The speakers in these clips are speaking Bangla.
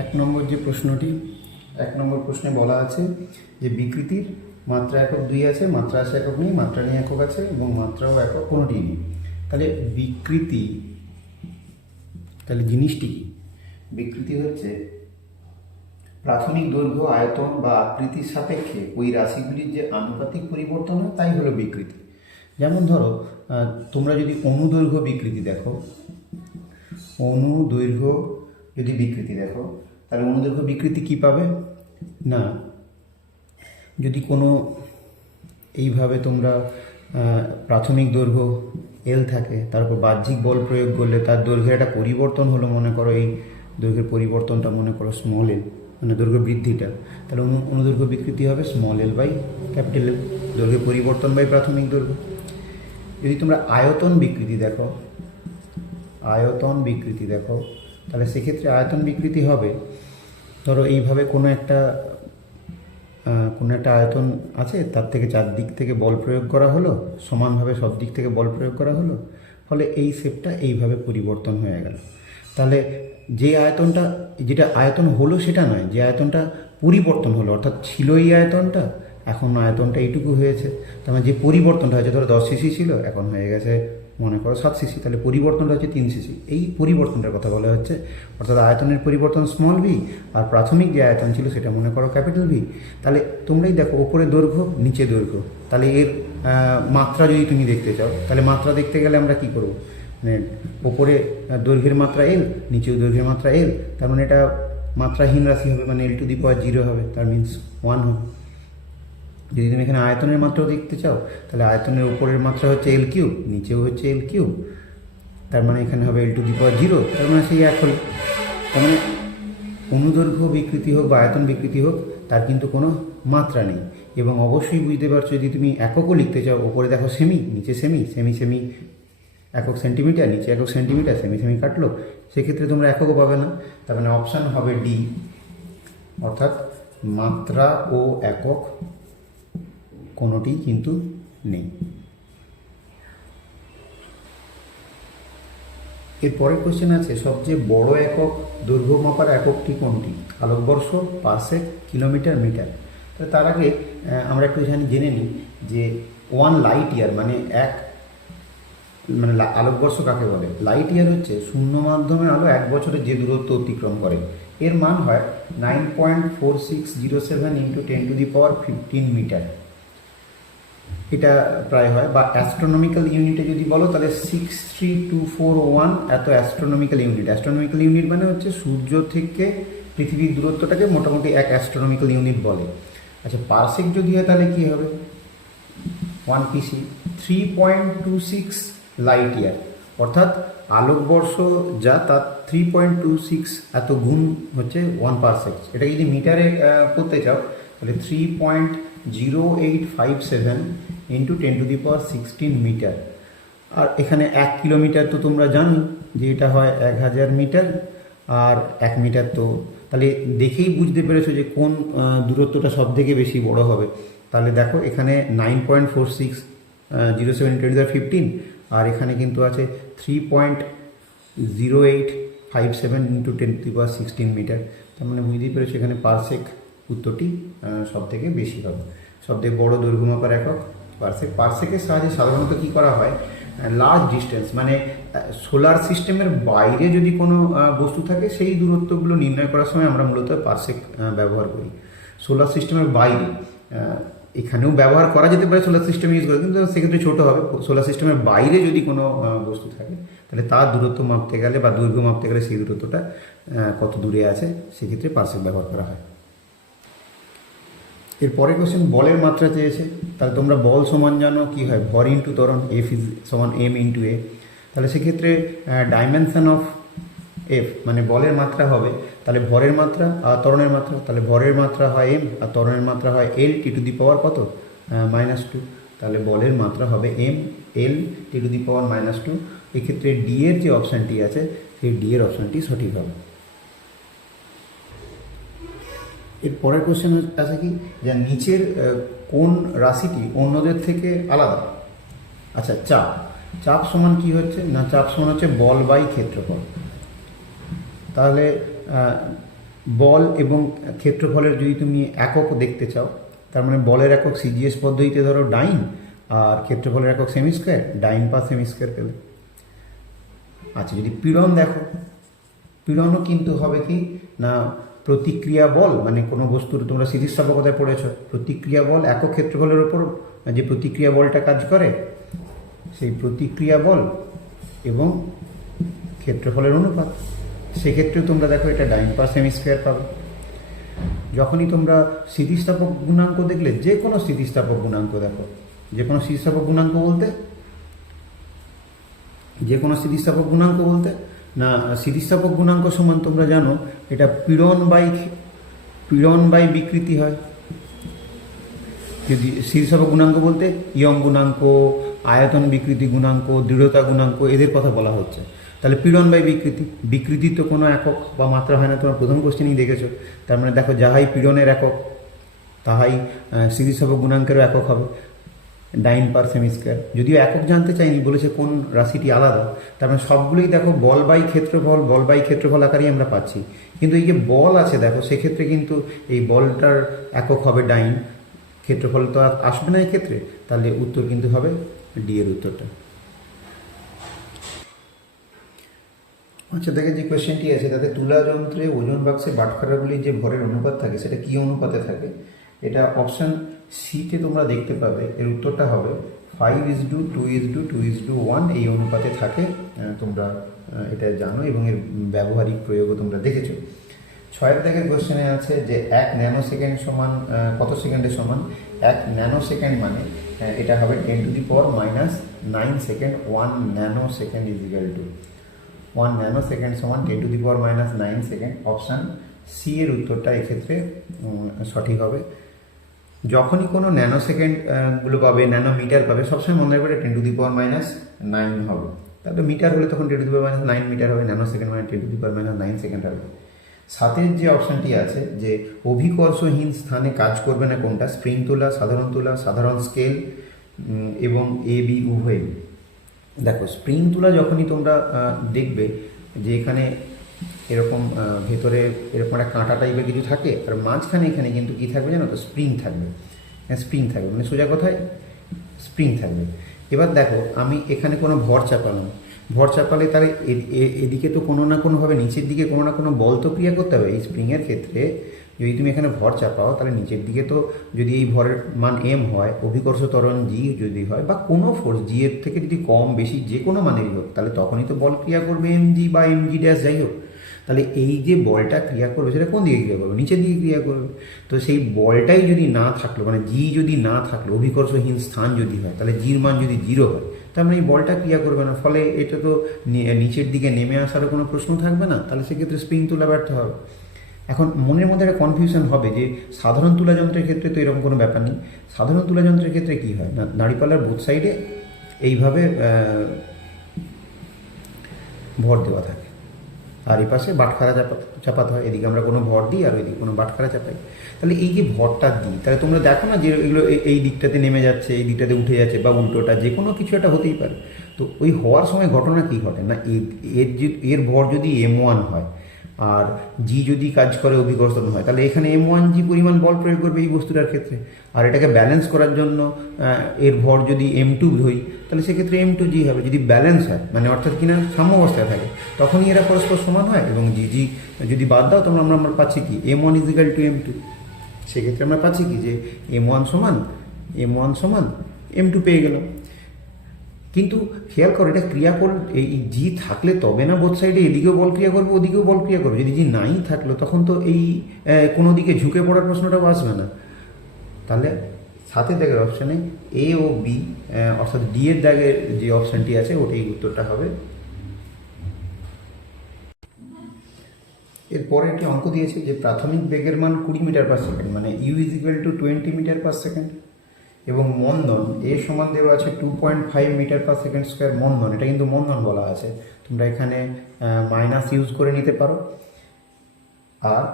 এক নম্বর যে প্রশ্নটি, এক নম্বর প্রশ্নে বলা আছে যে বিকৃতির মাত্রা একক 2 আছে, মাত্রা আছে একক নেই, মাত্রা নেই একক আছে এবং মাত্রাও একক কোনোটি নেই। তাহলে বিকৃতি, তাহলে জিনিসটি কি? বিকৃতি হচ্ছে প্রাথমিক দৈর্ঘ্য, আয়তন বা আকৃতির সাপেক্ষে ওই রাশিগুলির যে আনুপাতিক পরিবর্তন হয় তাই হলো বিকৃতি। যেমন ধরো তোমরা যদি অনুদৈর্ঘ্য বিকৃতি দেখো, অনুদৈর্ঘ্য যদি বিকৃতি দেখো, তাহলে অনুদৈর্ঘ্য বিকৃতি কি পাবে না, যদি কোনো এইভাবে তোমরা প্রাথমিক দৈর্ঘ্য এল থাকে, তারপর বাহ্যিক বল প্রয়োগ করলে তার দৈর্ঘ্যের একটা পরিবর্তন হলো, মনে করো এই দৈর্ঘ্যের পরিবর্তনটা মনে করো স্মল এল, মানে দৈর্ঘ্য বৃদ্ধিটা, তাহলে অনুদৈর্ঘ্য বিকৃতি হবে small L by capital L, দৈর্ঘ্যের পরিবর্তন বাই প্রাথমিক দৈর্ঘ্য। যদি তোমরা আয়তন বিকৃতি দেখো, আয়তন বিকৃতি দেখো, তাহলে সেক্ষেত্রে আয়তন বিকৃতি হবে, ধরো এইভাবে কোনো একটা আয়তন আছে, তার থেকে চারদিক থেকে বল প্রয়োগ করা হলো, সমানভাবে সব দিক থেকে বল প্রয়োগ করা হলো, ফলে এই শেপটা এইভাবে পরিবর্তন হয়ে গেল। তাহলে যে আয়তনটা, যেটা আয়তন হলো সেটা নয়, যে আয়তনটা পরিবর্তন হলো, অর্থাৎ ছিল এই আয়তনটা, এখন আয়তনটা এইটুকু হয়েছে, তার মানে যে পরিবর্তনটা হয়েছে, ধরো 10 সিসি ছিল, এখন হয়ে গেছে মনে করো 7 সিসি, তাহলে পরিবর্তনটা হচ্ছে 3 সিসি। এই পরিবর্তনটার কথা বলা হচ্ছে, অর্থাৎ আয়তনের পরিবর্তন স্মল ভি, আর প্রাথমিক যে আয়তন ছিল সেটা মনে করো ক্যাপিটাল ভি। তাহলে তোমরাই দেখো ওপরে দৈর্ঘ্য, নিচে দৈর্ঘ্য, তাহলে এর মাত্রা যদি তুমি দেখতে চাও, তাহলে মাত্রা দেখতে গেলে আমরা কি করব, মানে ওপরে দৈর্ঘ্যের মাত্রা এল, নিচেও দৈর্ঘ্যের মাত্রা এল, তার মানে এটা মাত্রাহীন রাশি হবে, মানে l⁴ হবে, তার মিনস 1 হবে। যদি তুমি এখানে আয়তনের মাত্রাও দেখতে চাও, তাহলে আয়তনের উপরের মাত্রা হচ্ছে l3, নিচেও হচ্ছে l3, তার মানে এখানে হবে l⁴, তার মানে সেই এক হল। তার মানে অনুদৈর্ঘ্য বিকৃতি হোক বা আয়তন বিকৃতি হোক, তার কিন্তু কোনো মাত্রা নেই। এবং অবশ্যই বুঝতে পারছো, যদি তুমি এককও লিখতে চাও, ওপরে দেখো সেমি, নিচে সেমি, সেমি সেমি একক সেন্টিমিটার, নিচে একক সেন্টিমিটার, সেমি সেমি কাটলো, সেক্ষেত্রে তোমরা এককও পাবে না। তার মানে অপশান হবে ডি, অর্থাৎ মাত্রা ও একক কোনোটি কিন্তু নেই। এর পরের কোশ্চেন আছে, সবচেয়ে বড় একক দৈর্ঘ্য মাপার এককটি কোনটি? আলোকবর্ষ, পারসেক, কিলোমিটার, মিটার। তো তার আগে আমরা একটু জেনে নিই যে 1 লাইট ইয়ার মানে আলোকবর্ষ কাকে বলে। লাইট ইয়ার হচ্ছে শূন্য মাধ্যমে আলো 1 বছরে যে দূরত্ব অতিক্রম করে, এর মান হয় 9.4607 × 10⁻15 মিটার, এটা প্রায় হয়। বা অ্যাস্ট্রোনমিক্যাল ইউনিটে যদি বলো, তাহলে 63241 এত অ্যাস্ট্রোনমিক্যাল ইউনিট। অ্যাস্ট্রোনমিক্যাল ইউনিট মানে হচ্ছে সূর্য থেকে পৃথিবীর দূরত্বটাকে মোটামুটি 1 অ্যাস্ট্রোনমিক্যাল ইউনিট বলে। আচ্ছা, পারসেক যদি হয় তাহলে কী হবে? 1 পিসি 3.26 লাইট ইয়ার, অর্থাৎ আলোকবর্ষ যা, তার 3.26 এত গুণ হচ্ছে 1 পারসেক। এটা যদি মিটারে করতে চাও, তাহলে 3.0857 × 10⁻16 মিটার। আর এখানে 1 কিলোমিটার তো তোমরা জানো যে এটা হয় 1000 মিটার, আর 1 মিটার তো, তাহলে দেখেই বুঝতে পেরেছো যে কোন দূরত্বটা সব থেকে বেশি বড় হবে। তাহলে দেখো এখানে 9.4607 × 10⁻15, আর এখানে কিন্তু আছে 3.0857 × 10⁻16 মিটার। তার মানে বুঝতেই পেরেছো এখানে পারসেক উত্তরটি সব থেকে বেশি হবে। সবথেকে বড় দৈর্ঘ্য মাপার একক পারসেক। পারসেকের সাহায্যে সাধারণত কী করা হয়, লার্জ ডিস্টেন্স মানে সোলার সিস্টেমের বাইরে যদি কোনো বস্তু থাকে, সেই দূরত্বগুলো নির্ণয় করার সময় আমরা মূলত পারসেক ব্যবহার করি। সোলার সিস্টেমের বাইরে, এখানেও ব্যবহার করা যেতে পারে সোলার সিস্টেম ইউজ করে, কিন্তু সেক্ষেত্রে ছোটো হবে। সোলার সিস্টেমের বাইরে যদি কোনো বস্তু থাকে, তাহলে তার দূরত্ব মাপতে গেলে বা দৈর্ঘ্য মাপতে গেলে সেই দূরত্বটা কত দূরে আছে, সেক্ষেত্রে পারসেক ব্যবহার করা হয়। এর পরের কোশ্চেন, বলের মাত্রা চেয়েছে। তাহলে তোমরা বল সমান জানো কী হয়, ভর ইন্টু ত্বরণ, F সমান m × a। তাহলে সেক্ষেত্রে ডাইমেনশন অফ F মানে বলের মাত্রা হবে, তাহলে ভরের মাত্রা আর ত্বরণের মাত্রা। তাহলে ভরের মাত্রা হয় m আর ত্বরণের মাত্রা হয় l⁻² কত, -2। তাহলে বলের মাত্রা হবে m l⁻²। এক্ষেত্রে ডি এর যে অপশানটি আছে, সেই ডি এর অপশানটি সঠিক হবে। এর পরের কোশ্চেন আছে কি, যে নিচের কোন রাশিটি অন্যদের থেকে আলাদা? আচ্ছা, চাপ। চাপ সমান কি হচ্ছে না, চাপ সমান হচ্ছে বল বাই ক্ষেত্রফল। তাহলে বল এবং ক্ষেত্রফলের যদি তুমি একক দেখতে চাও, তার মানে বলের একক সিজিএস পদ্ধতিতে ধরো ডাইন, আর ক্ষেত্রফলের একক সেমি স্কোয়ার, ডাইন পার সেমি স্কোয়ার পেলে। আচ্ছা, যদি পীড়ন দেখো, পীড়নও কিন্তু হবে কি না প্রতিক্রিয়া বল, মানে কোনো বস্তুর তোমরা স্থিতিস্থাপকতায় পড়েছ, প্রতিক্রিয়া বল একক ক্ষেত্রফলের ওপর যে প্রতিক্রিয়া বলটা কাজ করে, সেই প্রতিক্রিয়া বল এবং ক্ষেত্রফলের অনুপাত, সেক্ষেত্রে তোমরা দেখো এটা ডাইন পার সেমি স্কোয়ার পাবে। যখনই তোমরা স্থিতিস্থাপক গুণাঙ্ক দেখলে, যে কোনো স্থিতিস্থাপক গুণাঙ্ক দেখো, যে কোনো স্থিতিস্থাপক গুণাঙ্ক বলতে, যে কোনো স্থিতিস্থাপক গুণাঙ্ক বলতে না, স্থিতিস্থাপক গুণাঙ্ক সমান তোমরা জানো এটা পীড়ন বাই বিকৃতি হয়। যদি স্থিতিস্থাপক গুণাঙ্ক বলতে ইয়ং গুণাঙ্ক, আয়তন বিকৃতি গুণাঙ্ক, দৃঢ়তা গুণাঙ্ক, এদের কথা বলা হচ্ছে। তাহলে পীড়ন বাই বিকৃতি, বিকৃতি তো কোনো একক বা মাত্রা হয় না, তোমার প্রথম কোশ্চেনেই দেখেছো। তার মানে দেখো যাহাই পীড়নের একক তাহাই স্থিতিস্থাপক গুণাঙ্কেরও একক হবে ডাইন পার সেমি স্কোয়ার। যদিও একক জানতে চাইনি, বলেছে কোন রাশিটি আলাদা, তার মানে সবগুলোই দেখো বল বাই ক্ষেত্রফল আকারেই আমরা পাচ্ছি। কিন্তু এই যে বল আছে দেখো, সেক্ষেত্রে কিন্তু এই বলটার একক হবে ডাইন, ক্ষেত্রফল তো আর আসবে না এক্ষেত্রে, তাহলে উত্তর কিন্তু হবে ডি এর উত্তরটা। আচ্ছা, দেখে যে কোয়েশ্চেনটি আছে তাতে তুলা যন্ত্রে ওজন বাক্সে বাটখারাগুলির যে ভরের অনুপাত থাকে সেটা কী অনুপাতে থাকে, এটা অপশান সিতে তোমরা দেখতে পাবে। এর উত্তরটা হবে 5:2:2:1 এই অনুপাতে থাকে। তোমরা এটা জানো এবং এর ব্যবহারিক প্রয়োগও তোমরা দেখেছো। 6 দাগের কোয়েশ্চেনে আছে যে 1 ন্যানোসেকেন্ড সমান কত সেকেন্ডের সমান। 1 ন্যানোসেকেন্ড মানে এটা হবে 10⁻⁹ second. 1 nanosecond is equal to 1 nanosecond সমান 10⁻⁹ সেকেন্ড। অপশান সি এর উত্তরটা এক্ষেত্রে সঠিক হবে। যখনই কোনো ন্যানোসেকেন্ড গুলো পাবে, ন্যানোমিটার পাবে, সবসময় মনে রাখবে 10⁻⁹ হবে। তাহলে মিটার হলে তখন 10⁻⁹ মিটার হবে, ন্যানোসেকেন্ড মানে 10⁻⁹ সেকেন্ড হবে। 7 যে অপশানটি আছে যে অভিকর্ষহীন স্থানে কাজ করবে না কোনটা, স্প্রিং তুলা, সাধারণ স্কেল এবং এ বি উভয়। দেখো স্প্রিং তুলা যখনই তোমরা দেখবে যে এখানে এরকম ভেতরে এরকম একটা কাঁটা টাইপের কিছু থাকে, আর মাঝখানে এখানে কিন্তু কী থাকবে জানো তো, স্প্রিং থাকবে। মানে সোজা কথায় স্প্রিং থাকবে। এবার দেখো আমি এখানে কোনো ভর চাপালে তাহলে এদিকে তো কোনো না কোনোভাবে নিচের দিকে কোনো না কোনো বল তো ক্রিয়া করতে হবে। এই স্প্রিংয়ের ক্ষেত্রে যদি তুমি এখানে ভর চাপাও, তাহলে নিচের দিকে তো যদি এই ভরের মান এম হয়, অভিকর্ষ ত্বরণ জি যদি হয়, বা কোনো ফোর্স জি এর থেকে যদি কম বেশি যে কোনো মানেরই হোক, তাহলে তখনই তো বল ক্রিয়া করবে এম জি বা এম জি ড্যাশ যাই হোক। তাহলে এই যে বলটা ক্রিয়া করবে সেটা কোন দিকে ক্রিয়া করবে, নিচের দিকে ক্রিয়া করবে। তো সেই বলটাই যদি না থাকলো, মানে জি যদি না থাকলো, অভিকর্ষহীন স্থান যদি হয়, তাহলে জির মান যদি 0 হয়, তার মানে এই বলটা ক্রিয়া করবে না, ফলে এটা তো নিচের দিকে নেমে আসারও কোনো প্রশ্ন থাকবে না, তাহলে সেক্ষেত্রে স্প্রিং তুলা ব্যর্থ হবে। এখন মনের মধ্যে একটা কনফিউশন হবে যে সাধারণ তুলা যন্ত্রের ক্ষেত্রে তো এরকম কোনো ব্যাপার নেই। সাধারণ তুলা যন্ত্রের ক্ষেত্রে কী হয় না, দাঁড়িপাল্লার বোথ সাইডে এইভাবে ভর দেওয়া থাকে, আর এই পাশে বাটখারা চাপাতে হয়। এদিকে আমরা কোনো ভর দিই আর ওইদিকে কোনো বাটখারা চাপাই। তাহলে এই যে ভরটা দিই, তাহলে তোমরা দেখো না যে এগুলো এই দিকটাতে নেমে যাচ্ছে, এই দিকটাতে উঠে যাচ্ছে, বা উল্টোটা যে কোনো কিছু একটা হতেই পারে। তো ওই হওয়ার সময় ঘটনা কী ঘটে না, এর ভর যদি M1 হয় আর জি যদি কাজ করে অভিকর্ষণ হয়, তাহলে এখানে M1 জি পরিমাণ বল প্রয়োগ করবে এই বস্তুটার ক্ষেত্রে। আর এটাকে ব্যালেন্স করার জন্য এর ভর যদি M2 ধরি, তাহলে সেক্ষেত্রে M2 জি হবে। যদি ব্যালেন্স হয়, মানে অর্থাৎ কিনা সাম্য অবস্থায় থাকে, তখনই এরা পরস্পর সমান হয়। এবং জি যদি বাদ দাও তোমরা আমরা পাচ্ছি কি M1 = M2। সেক্ষেত্রে আমরা পাচ্ছি কি যে M1 সমান M2 পেয়ে গেলাম। কিন্তু খেয়াল করো, এটা ক্রিয়া করলে এই জি থাকলে তবে না বোথ সাইডে এদিকেও বল ক্রিয়া করবে ওদিকেও বল ক্রিয়া করবে। যদি জি নাই থাকলো তখন তো এই কোনো দিকে ঝুঁকে পড়ার প্রশ্নটাও আসবে না। তাহলে 7 দাগের অপশানে এ ও বি, অর্থাৎ ডি এর দাগের যে অপশানটি আছে ওটাই উত্তরটা হবে। এরপরে একটি অঙ্ক দিয়েছে যে প্রাথমিক বেগের মান 20 মিটার/সেকেন্ড, মানে ইউ = 20 মিটার/সেকেন্ড, এবং মন্দন এ সমান দেওয়া আছে 2.5 মিটার/সেকেন্ড² মন্দন। এটা কিন্তু মন্দন বলা আছে, তোমরা এখানে মাইনাস ইউজ করে নিতে পারো। আর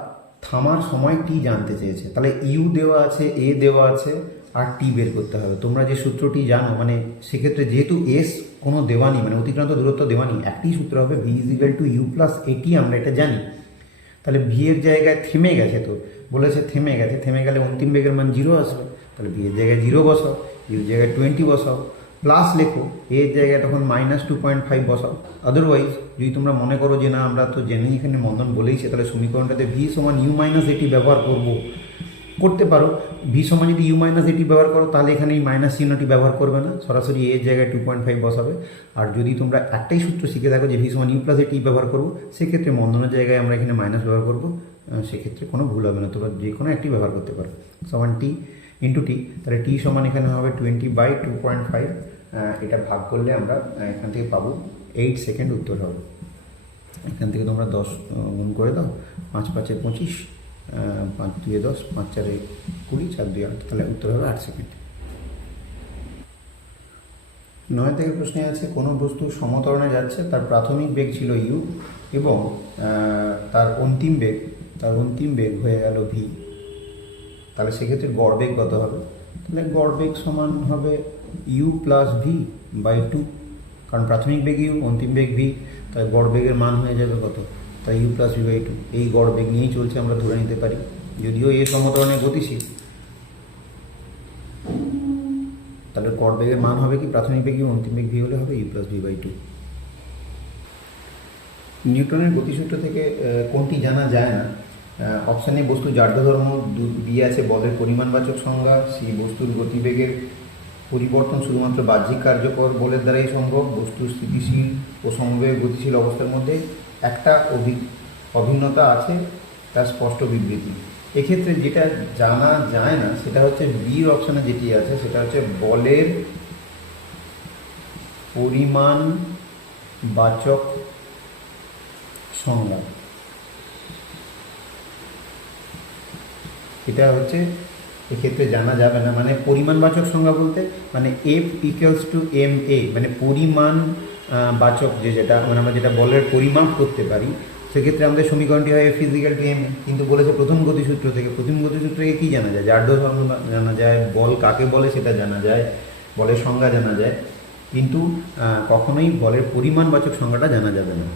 থামার সময় টি জানতে চেয়েছে, তাহলে ইউ দেওয়া আছে, এ দেওয়া আছে, আর টি বের করতে হবে। তোমরা যে সূত্রটি জানো, মানে সেক্ষেত্রে যেহেতু এস কোনো দেওয়া নেই, মানে অতিক্রান্ত দূরত্ব দেওয়া নেই, একটি সূত্র হবে v = u + at, আমরা এটা জানি। তাহলে ভি এর জায়গায় থেমে গেছে, তো বলেছে থেমে গেছে, থেমে গেলে অন্তিম বেগের মান 0 আসবে। তাহলে ভি এর জায়গায় 0 বসাও, ইউর জায়গায় 20 বসাও, প্লাস লেখো এর জায়গায় তখন -2.5 বসাও। আদারওয়াইজ যদি তোমরা মনে করো যে না আমরা তো জেনেই এখানে মন্দন বলেইছে, তাহলে সমীকরণটাতে ভি সমান ইউ মাইনাস এটি ব্যবহার করতে পারো। ভি সমান যদি ইউ মাইনাস এটি ব্যবহার করো তাহলে এখানে এই মাইনাস চিহ্নটি ব্যবহার করবে না, সরাসরি এর জায়গায় 2.5 বসাবে। আর যদি তোমরা একটাই সূত্র শিখে থাকো যে ভি সমান ইউ প্লাস এটি ব্যবহার করবো, সেক্ষেত্রে মন্দনের জায়গায় আমরা এখানে মাইনাস ব্যবহার করবো, সেক্ষেত্রে কোনো ভুল হবে না, তোমরা যে কোনো একটি ব্যবহার করতে পারো। সমান টি ইন্টু টি, তাহলে টি সমান এখানে হবে 20/2.5, এটা ভাগ করলে আমরা এখান থেকে পাবো 8 সেকেন্ড উত্তর হবে। এখান থেকে তোমরা 10 গুণ করে দাও, 5 5 25, 5 2 10, 5 4 20, 4 2 8, তাহলে উত্তর হবে 8 সেকেন্ড। 9 থেকে প্রশ্নে আছে কোনো বস্তু সমতরণে যাচ্ছে, তার প্রাথমিক বেগ ছিল ইউ এবং তার অন্তিম বেগ হয়ে গেল ভি, তাহলে সেক্ষেত্রে গড় বেগ কত হবে? তাহলে গড় বেগ সমান হবে ইউ প্লাস ভি বাই 2, কারণ প্রাথমিক বেগ ইউ, অন্তিম বেগ ভি, তাই গড় বেগের মান হয়ে যাবে কত? তাই ইউ প্লাস ভি বাই 2। এই গড় বেগ নিয়েই চলছে, আমরা ধরে নিতে পারি, যদিও এ সমতরণে গতিশীল। তাহলে গড় বেগের মান হবে কি? প্রাথমিক বেগ ইউ, অন্তিম বেগ ভি হলে হবে ইউ প্লাস ভি বাই 2। নিউটনের গতিসূত্র থেকে কোনটি জানা যায় না? অপশানে বস্তু জাড্য ধর্ম, বি আছে বলের পরিমাণবাচক সংজ্ঞা, সি বস্তুর গতিবেগের পরিবর্তন শুধুমাত্র বাহ্যিক কার্যকর বলের দ্বারাই সম্ভব, বস্তু স্থিতিশীল ও সমবেগে গতিশীল অবস্থার মধ্যে একটা অভিন্নতা আছে, তার স্পষ্ট বিবৃতি। এক্ষেত্রে যেটা জানা যায় না সেটা হচ্ছে বির অপশানে যেটি আছে সেটা হচ্ছে বলের পরিমাণবাচক সংজ্ঞা। এটা হচ্ছে এক্ষেত্রে জানা যাবে না, মানে পরিমাণবাচক সংজ্ঞা বলতে মানে F equals to M A, মানে পরিমাণ বাচক যেটা মানে আমরা যেটা বলের পরিমাপ করতে পারি, সেক্ষেত্রে আমাদের সমীকরণটি হয় F is equal two M A. কিন্তু বলেছে প্রথম গতিসূত্র থেকে কী জানা যায়? জাড্য ধর্ম জানা যায়, বল কাকে বলে সেটা জানা যায়, বলের সংজ্ঞা জানা যায়, কিন্তু কখনোই বলের পরিমাণবাচক সংজ্ঞাটা জানা যাবে না।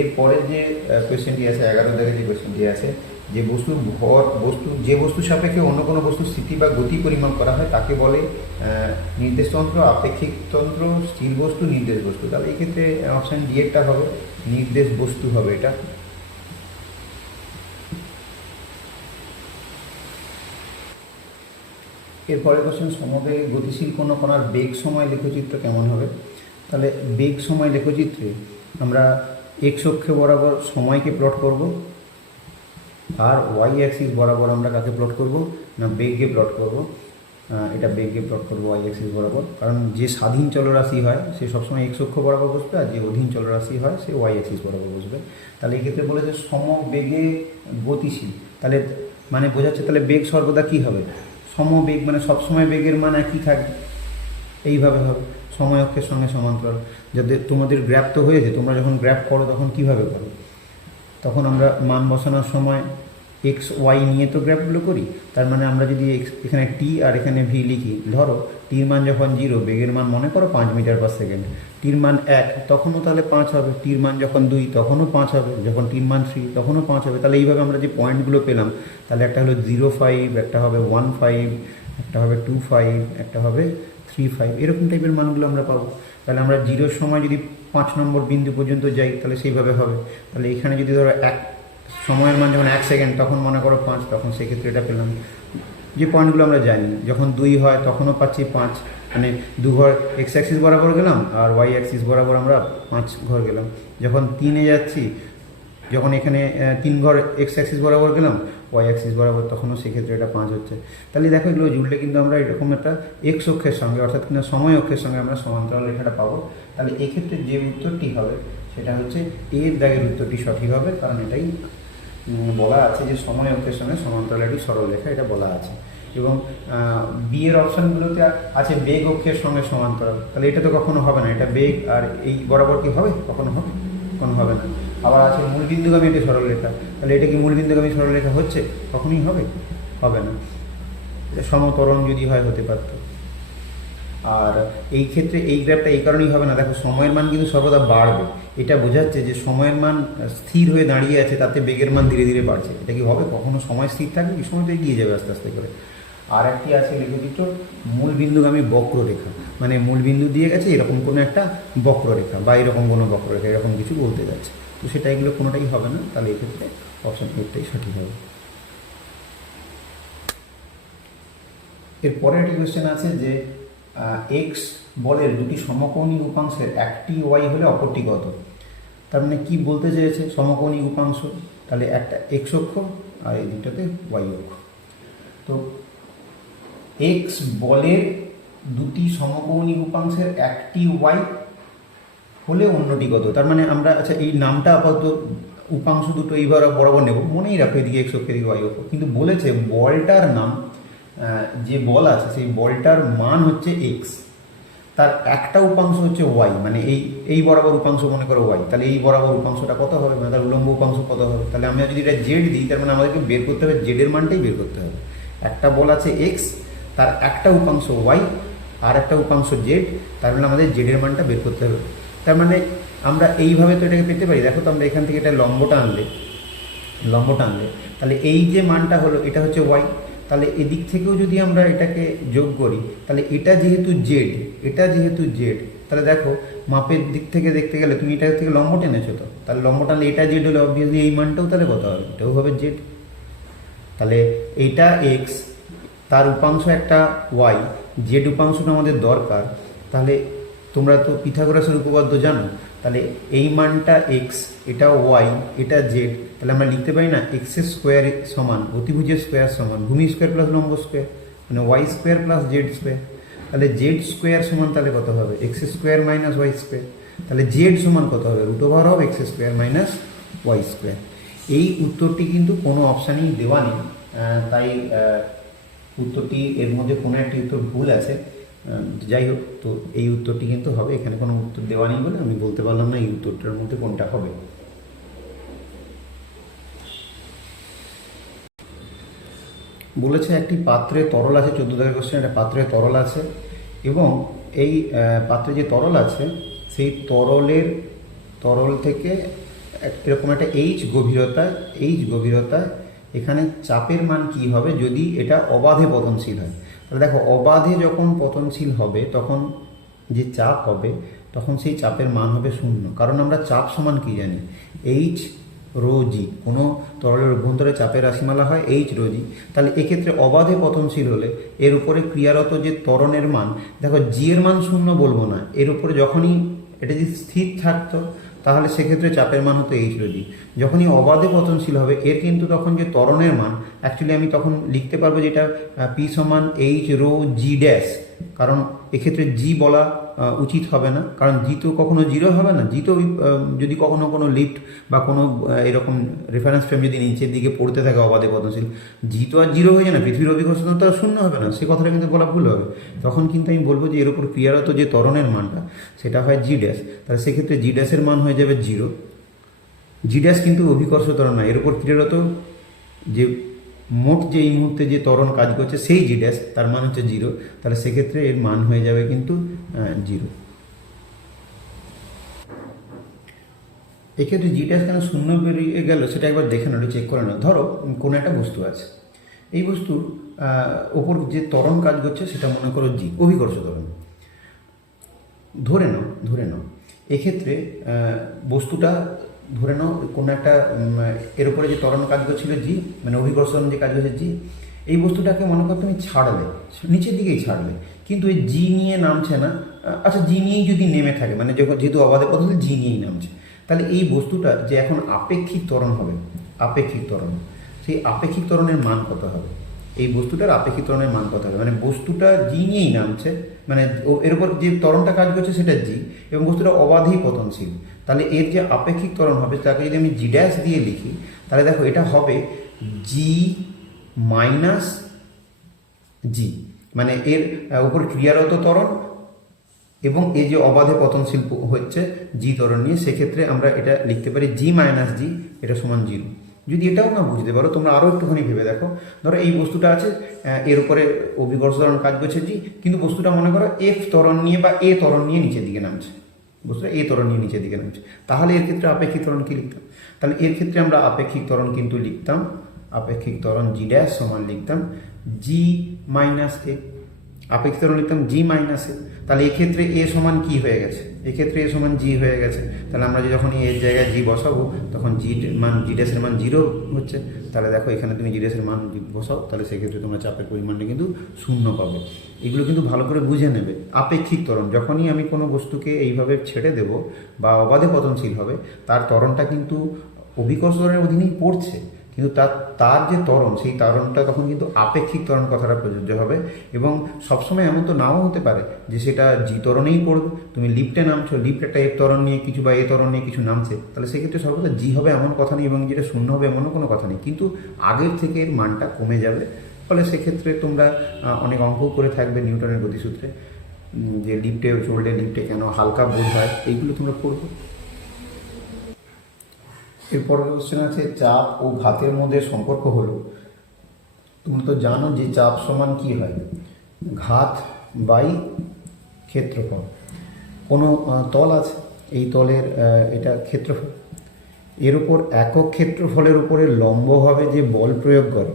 এরপরের যে কোয়েশ্চেনটি আছে 11 থেকে যে কোয়েশ্চেনটি আছে, যে বস্তুর ভর যে বস্তুর সাপেক্ষে অন্য কোনো বস্তুর স্থিতি বা গতি পরিমাপ করা হয় তাকে বলে নির্দেশতন্ত্র, আপেক্ষিক তন্ত্র, স্থির বস্তু, নির্দেশ বস্তু। তাহলে এই ক্ষেত্রে অপশান ডি এরটা হবে, নির্দেশ বস্তু হবে এটা। এরপরে কোশ্চেন, সমবেগে গতিশীল কোনো কণার বেগ সময় লেখচিত্র কেমন হবে? তাহলে বেগ সময় লেখচিত্রে আমরা এক্স অক্ষে বরাবর সময়কে প্লট করব, আর ওয়াই অ্যাক্সিস বরাবর আমরা কাকে প্লট করব না বেগকে প্লট করব। এটা বেগকে প্লট করবো ওয়াই অ্যাক্সিস বরাবর, কারণ যে স্বাধীন চলরাশি হয় সে সবসময় এক্স অক্ষ বরাবর বসবে, আর যে অধীন চলরাশি হয় সে ওয়াই অ্যাক্সিস বরাবর বসবে। তাহলে এক্ষেত্রে বলেছে সমবেগে গতিশীল, তাহলে মানে বোঝাচ্ছে তাহলে বেগ সর্বদা কী হবে? সমবেগ, মানে সবসময় বেগের মান একই থাকবে, এইভাবে হবে সময় অক্ষের সঙ্গে সমান্তরাল। যাদের তোমাদের গ্র্যাপ তো হয়েছে, তোমরা যখন গ্র্যাপ করো তখন কীভাবে করো? তখন আমরা মান বসানোর সময় এক্স ওয়াই নিয়ে তো গ্র্যাপগুলো করি, তার মানে আমরা যদি এখানে টি আর এখানে ভি লিখি, ধরো টির মান যখন 0, বেগের মান মনে করো 5 মিটার পার সেকেন্ড, টির মান 1 তখনও তাহলে 5 হবে, টির মান যখন 2 তখনও 5 হবে, যখন টির মান 3 তখনও 5 হবে। তাহলে এইভাবে আমরা যে পয়েন্টগুলো পেলাম, তাহলে একটা হলো 0.5, একটা হবে 1.5, একটা হবে 2.5, একটা হবে 3.5, এরকম টাইপের মানগুলো আমরা পাবো। তাহলে আমরা 0-র সময় যদি 5 নম্বর বিন্দু পর্যন্ত যাই তাহলে সেইভাবে হবে। তাহলে এখানে যদি ধরো সময়ের মান যখন 1 সেকেন্ড তখন মনে করো 5, তখন সেক্ষেত্রে এটা পেলাম। যে পয়েন্টগুলো আমরা জানি, যখন 2 হয় তখনও পাচ্ছি 5, মানে 2 ঘর এক্স অ্যাক্সিস বরাবর গেলাম আর ওয়াই অ্যাক্সিস বরাবর আমরা 5 ঘর গেলাম। যখন 3-এ যাচ্ছি, যখন এখানে 3 ঘর এক্স অ্যাক্সিস বরাবর গেলাম ওয়াই অ্যাক্সিস বরাবর, তখনও সেক্ষেত্রে এটা 5 হচ্ছে। তাহলে দেখো এগুলো জুড়লে কিন্তু আমরা এরকম একটা এক্স অক্ষের সঙ্গে অর্থাৎ কিনা সময় অক্ষের সঙ্গে আমরা সমান্তরাল রেখাটা পাবো। তাহলে এক্ষেত্রে যে উত্তরটি হবে সেটা হচ্ছে এর দাগের উত্তরটি সঠিক হবে, কারণ এটাই বলা আছে যে সময় অক্ষের সঙ্গে সমান্তরাল একটি সরল রেখা, এটা বলা আছে। এবং বি এর অপশানগুলোতে আছে বেগ অক্ষের সঙ্গে সমান্তরাল, তাহলে এটা তো কখনো হবে না, এটা বেগ আর এই বরাবর কি হবে? কখনো হবে? কখনো হবে না। আবার আছে মূলবিন্দুগামী একটি সরলরেখা, তাহলে এটা কি মূলবিন্দুগামী সরলরেখা হচ্ছে? কখনোই হবে না। এটা সমতরণ যদি হয় হতে পারত। আর এই ক্ষেত্রে এই গ্রাফটা এই কারণেই হবে না, দেখো সময়ের মান কিন্তু সর্বদা বাড়বে, এটা বোঝাচ্ছে যে সময়ের মান স্থির হয়ে দাঁড়িয়ে আছে, তাতে বেগের মান ধীরে ধীরে বাড়ছে। এটা কি হবে? কখনো সময় স্থির থাকবে কি? সময় তো এগিয়ে যাবে আস্তে আস্তে করে। আর একটি আছে লেখচিত্র মূলবিন্দুগামী বক্ররেখা, মানে মূলবিন্দু দিয়ে গেছে এরকম কোনো একটা বক্ররেখা বা এরকম কোনো বক্ররেখা, এরকম কিছু বলতে যাচ্ছে। তো সেটা এগুলো কোনোটাই হবে না, তাহলে এক্ষেত্রে অপশন এটাই সঠিক হবে। এর পরে একটি কোয়েশ্চেন আছে যে এক্স বলের দুটি সমকোণী উপাংশের একটি ওয়াই হলে অপরটি কত? তার মানে কি বলতে চেয়েছে? সমকোণী উপাংশ, তাহলে একটা এক্স অক্ষ আর এই দুটাতে ওয়াই অক্ষ। তো এক্স বলের দুটি সমকোণী উপাংশের একটি ওয়াই হলে অন্যটি কত? তার মানে আমরা আচ্ছা এই নামটা আপাতত উপাংশ দুটো এইবার বরাবর নেব, মনেই রাখো এদিকে এক্স অক্ষ এদিকে ওয়াই অক্ষ, কিন্তু বলেছে বলটার নাম, যে বল আছে সেই বলটার মান হচ্ছে এক্স, তার একটা উপাংশ হচ্ছে ওয়াই, মানে এই বরাবর উপাংশ মনে করো ওয়াই, তাহলে এই বরাবর উপাংশটা কত হবে, মানে তার উলম্ব উপাংশ কত হবে? তাহলে আমরা যদি এটা জেড দিই, তার মানে আমাদেরকে বের করতে হবে জেডের মানটাই বের করতে হবে। একটা বল আছে এক্স, তার একটা উপাংশ ওয়াই আর একটা উপাংশ জেড, তার মানে আমাদের জেডের মানটা বের করতে হবে। তার মানে আমরা এইভাবে তো এটাকে পেতে পারি, দেখো তো আমরা এখান থেকে এটা লম্বটা আনলে তাহলে এই যে মানটা হলো এটা হচ্ছে ওয়াই, তাহলে এদিক থেকেও যদি আমরা এটাকে যোগ করি, তাহলে এটা যেহেতু জেড, তাহলে দেখো মাপের দিক থেকে দেখতে গেলে তুমি এটা থেকে লম্ব টেনেছো, তো তাহলে লম্ব টানলে এটা জেড হলে অবভিয়াসলি এই মানটাও তাহলে কত হবে? এটাও হবে জেড। তাহলে এইটা এক্স, তার উপাংশ একটা ওয়াই, জেড উপাংশটা আমাদের দরকার। তাহলে তোমরা তো পিথাগোরাসের উপপাদ্য জানো, তাহলে এই মানটা এক্স, এটা ওয়াই, এটা জেড, তাহলে আমরা লিখতে পারি না এক্সের স্কোয়ার সমান অতিভুজের স্কোয়ার সমান ভূমি স্কোয়ার প্লাস লম্ব স্কোয়ার, মানে Y square plus Z square. তাহলে জেড স্কোয়ার সমান তাহলে কত হবে? X square minus Y square. তাহলে জেড সমান কত হবে? Root over of X square minus Y square. এই উত্তরটি কিন্তু কোনো অপশানই দেওয়া নেই, তাই উত্তরটি এর মধ্যে কোনো একটি উত্তর ভুল আছে। যাই হোক, তো এই উত্তরটি কিন্তু হবে, এখানে কোনো উত্তর দেওয়া নেই বলে আমি বলতে পারলাম না এই উত্তরটার মধ্যে কোনটা হবে। বলেছে একটি পাত্রে তরল আছে, 14 দাগের কোশ্চেন, একটা পাত্রে তরল আছে এবং এই পাত্রে যে তরল আছে সেই তরল থেকে এরকম একটা এইচ গভীরতা এখানে চাপের মান কি হবে যদি এটা অবাধে পতনশীল হয়? তাহলে দেখো অবাধে যখন পতনশীল হবে তখন যে চাপ হবে তখন সেই চাপের মান হবে 0, কারণ আমরা চাপ সমান কি জানি? এইচ রো জি। কোনো তরলের অভ্যন্তরে চাপের রাশিমালা হয় এইচ রো জি। তাহলে এক্ষেত্রে অবাধে পতনশীল হলে এর উপরে ক্রিয়ারত যে ত্বরণের মান, দেখো জি এর মান 0 বলবো না, এর উপরে যখনই এটা যদি স্থির থাকতো তাহলে সেক্ষেত্রে চাপের মান হতো এইচ রো জি। যখনই অবাধে পতনশীল হবে এর কিন্তু তখন যে ত্বরণের মান অ্যাকচুয়ালি আমি তখন লিখতে পারবো যেটা পি সমান এইচ রো জি ড্যাশ, কারণ এক্ষেত্রে জি বলা উচিত হবে না, কারণ জি তো কখনো জিরো হবে না। জি তো যদি কখনো কোনো লিফট বা কোনো এরকম রেফারেন্স ফ্রেম যদি নিচের দিকে পড়তে থাকে অবাধে পতনশীল, জি তো আর জিরো হয়ে যায় না, পৃথিবীর অভিকর্ষণ তো আর 0 হবে না, সে কথাটা কিন্তু বলা ভুল হবে। তখন কিন্তু আমি বলবো যে এর উপর ক্রিয়ারত যে ত্বরণের মানটা সেটা হয় জি ড্যাশ, তাহলে সেক্ষেত্রে জি ড্যাশের মান হয়ে যাবে 0। জি ড্যাশ কিন্তু অভিকর্ষ ত্বরণ নয়, এর উপর ক্রিয়ারত যে মোট যে এই মুহূর্তে যে ত্বরণ কাজ করছে সেই জি ড্যাশ, তার মান হচ্ছে 0, তাহলে সেক্ষেত্রে এর মান হয়ে যাবে কিন্তু 0। এক্ষেত্রে জি ড্যাশ কেন 0 বেরিয়ে গেল সেটা একবার দেখে নাও, চেক করে নাও। ধরো কোনো একটা বস্তু আছে, এই বস্তুর ওপর যে ত্বরণ কাজ করছে সেটা মনে করো জি, অভিকর্ষ ত্বরণ ধরে নাও। এক্ষেত্রে বস্তুটা ধরে নাও কোনো একটা এর উপরে যে ত্বরণ কাজ করছিল জি, মানে অভিকর্ষণ যে কাজ করছে জি, এই বস্তুটাকে মনে করো তুমি ছাড়লে, নিচের দিকেই ছাড়লে, কিন্তু এই জি নিয়ে নামছে না। আচ্ছা জি নিয়েই যদি নেমে থাকে, মানে যেহেতু অবাধে পদ্ধতি জি নিয়েই নামছে, তাহলে এই বস্তুটা যে এখন আপেক্ষিক ত্বরণ হবে, সেই আপেক্ষিক ত্বরণের মান কত হবে? এই বস্তুটার আপেক্ষিক ত্বরণের মান কত হবে? মানে বস্তুটা জি নিয়েই নামছে, মানে এর উপর যে ত্বরণটা কাজ করছে সেটা জি, এবং বস্তুটা অবাধেই পতনশীল, তাহলে এর যে আপেক্ষিক ত্বরণ হবে তাকে যদি আমি জি ড্যাশ দিয়ে লিখি, তাহলে দেখো এটা হবে জি মাইনাস জি, মানে এর উপর ক্রিয়ারত ত্বরণ এবং এই যে অবাধে পতনশীল হচ্ছে জি ত্বরণ নিয়ে, সেক্ষেত্রে আমরা এটা লিখতে পারি জি মাইনাস জি, এটা সমান 0। যদি এটাও না বুঝতে পারো, তোমরা আরও একটুখানি ভেবে দেখো। ধরো এই বস্তুটা আছে, এর উপরে অভিকর্ষ ত্বরণ কাজ করছে জি, কিন্তু বস্তুটা মনে করো এফ ত্বরণ নিয়ে বা এ ত্বরণ নিয়ে নিচের দিকে নামছে, বস্তুটা এ ত্বরণ নিয়ে নিচের দিকে নামছে, তাহলে এর ক্ষেত্রে আপেক্ষিক ত্বরণ কী লিখতাম? তাহলে এর ক্ষেত্রে আমরা আপেক্ষিক ত্বরণ কিন্তু লিখতাম, আপেক্ষিক ত্বরণ জি ড্যাশ সমান লিখতাম জি মাইনাস এ, আপেক্ষিক ত্বরণ লিখতাম জি মাইনাস এ। তাহলে এক্ষেত্রে এ সমান কি হয়ে গেছে? এক্ষেত্রে এ সমান জি হয়ে গেছে। তাহলে আমরা যখন এর জায়গায় জি বসাবো তখন জি মান, জি ড্যাশের মান 0 হচ্ছে। তাহলে দেখো এখানে তুমি জি ড্যাশের মান বসাও, তাহলে সেক্ষেত্রে তোমরা চাপের পরিমাণটা কিন্তু 0 পাবে। এগুলো কিন্তু ভালো করে বুঝে নেবে। আপেক্ষিক ত্বরণ, যখনই আমি কোনো বস্তুকে এইভাবে ছেড়ে দেব বা অবাধে পতনশীল হবে, তার ত্বরণটা কিন্তু অভিকর্ষ ত্বরণের অধীনেই পড়ছে, কিন্তু তার যে ত্বরণ, সেই ত্বরণটা তখন কিন্তু আপেক্ষিক ত্বরণ কথাটা প্রযোজ্য হবে। এবং সবসময় এমন তো নাও হতে পারে যে সেটা জি ত্বরণেই পড়বে। তুমি লিফটে নামছো, লিফট একটা এফ ত্বরণ নিয়ে কিছু বা এ ত্বরণ নিয়ে কিছু নামছে, তাহলে সেক্ষেত্রে সর্বদা জি হবে এমন কথা নেই এবং যেটা 0 হবে এমনও কোনো কথা নেই, কিন্তু আগের থেকে এর মানটা কমে যাবে। ফলে সেক্ষেত্রে তোমরা অনেক অঙ্কও করে থাকবে নিউটনের গতিসূত্রে, যে লিফটে চললে লিফটে কেন হালকা বোধ হয়, এইগুলো তোমরা পড়বে। এরপরের কোশ্চেন আছে চাপ ও ঘাতের মধ্যে সম্পর্ক হলো। তোমরা তো জানো যে চাপ সমান কি হয়, ঘাত বাই ক্ষেত্রফল। কোনো তল আছে, এই তলের এটা ক্ষেত্রফল, এর উপর একক ক্ষেত্রফলের উপরে লম্বভাবে যে বল প্রয়োগ করে,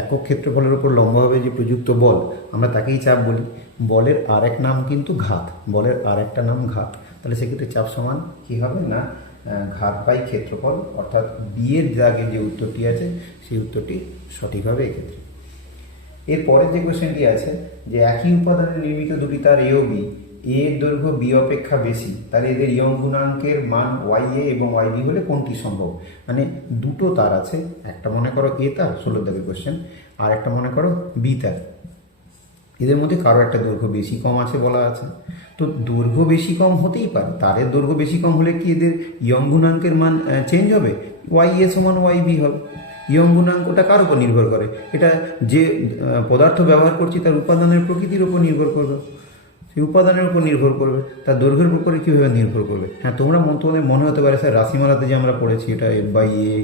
একক ক্ষেত্রফলের উপর লম্বভাবে যে প্রযুক্ত বল, আমরা তাকেই চাপ বলি। বলের আরেক নাম কিন্তু ঘাত, বলের আরেকটা নাম ঘাত। তাহলে সেক্ষেত্রে চাপ সমান কী হবে না ঘাত বাই ক্ষেত্রফল, অর্থাৎ বিয়ের দাগে যে উত্তরটি আছে সেই উত্তরটি সঠিক হবে এক্ষেত্রে। এরপরের যে কোয়েশ্চেনটি আছে যে একই উপাদানে নির্মিত দুটি তার এ ও বি, এর দৈর্ঘ্য বি অপেক্ষা বেশি, তাহলে এদের ইয়ং গুণাঙ্কের মান ওয়াই এ এবং ওয়াই বি হলে কোনটি সম্ভব? মানে দুটো তার আছে, একটা মনে করো এ তার, 16 দাগের কোয়েশ্চেন, আর একটা মনে করো বি তার। এদের মধ্যে কারো একটা দৈর্ঘ্য বেশি কম আছে বলা আছে। তো দৈর্ঘ্য বেশি কম হতেই পারে, তারের দৈর্ঘ্য বেশি কম হলে কি এদের ইয়ং গুণাঙ্কের মান চেঞ্জ হবে? ওয়াই এ সমান ওয়াই বি হবে। ইয়ং গুণাঙ্কটা কার উপর নির্ভর করে? এটা যে পদার্থ ব্যবহার করছি তার উপাদানের প্রকৃতির উপর নির্ভর করবে, সেই উপাদানের উপর নির্ভর করবে, তার দৈর্ঘ্যের উপরে কীভাবে নির্ভর করবে। হ্যাঁ, তোমাদের মনে হতে পারে স্যার রাশিমালাতে যে আমরা পড়েছি এটা এফ বাই এ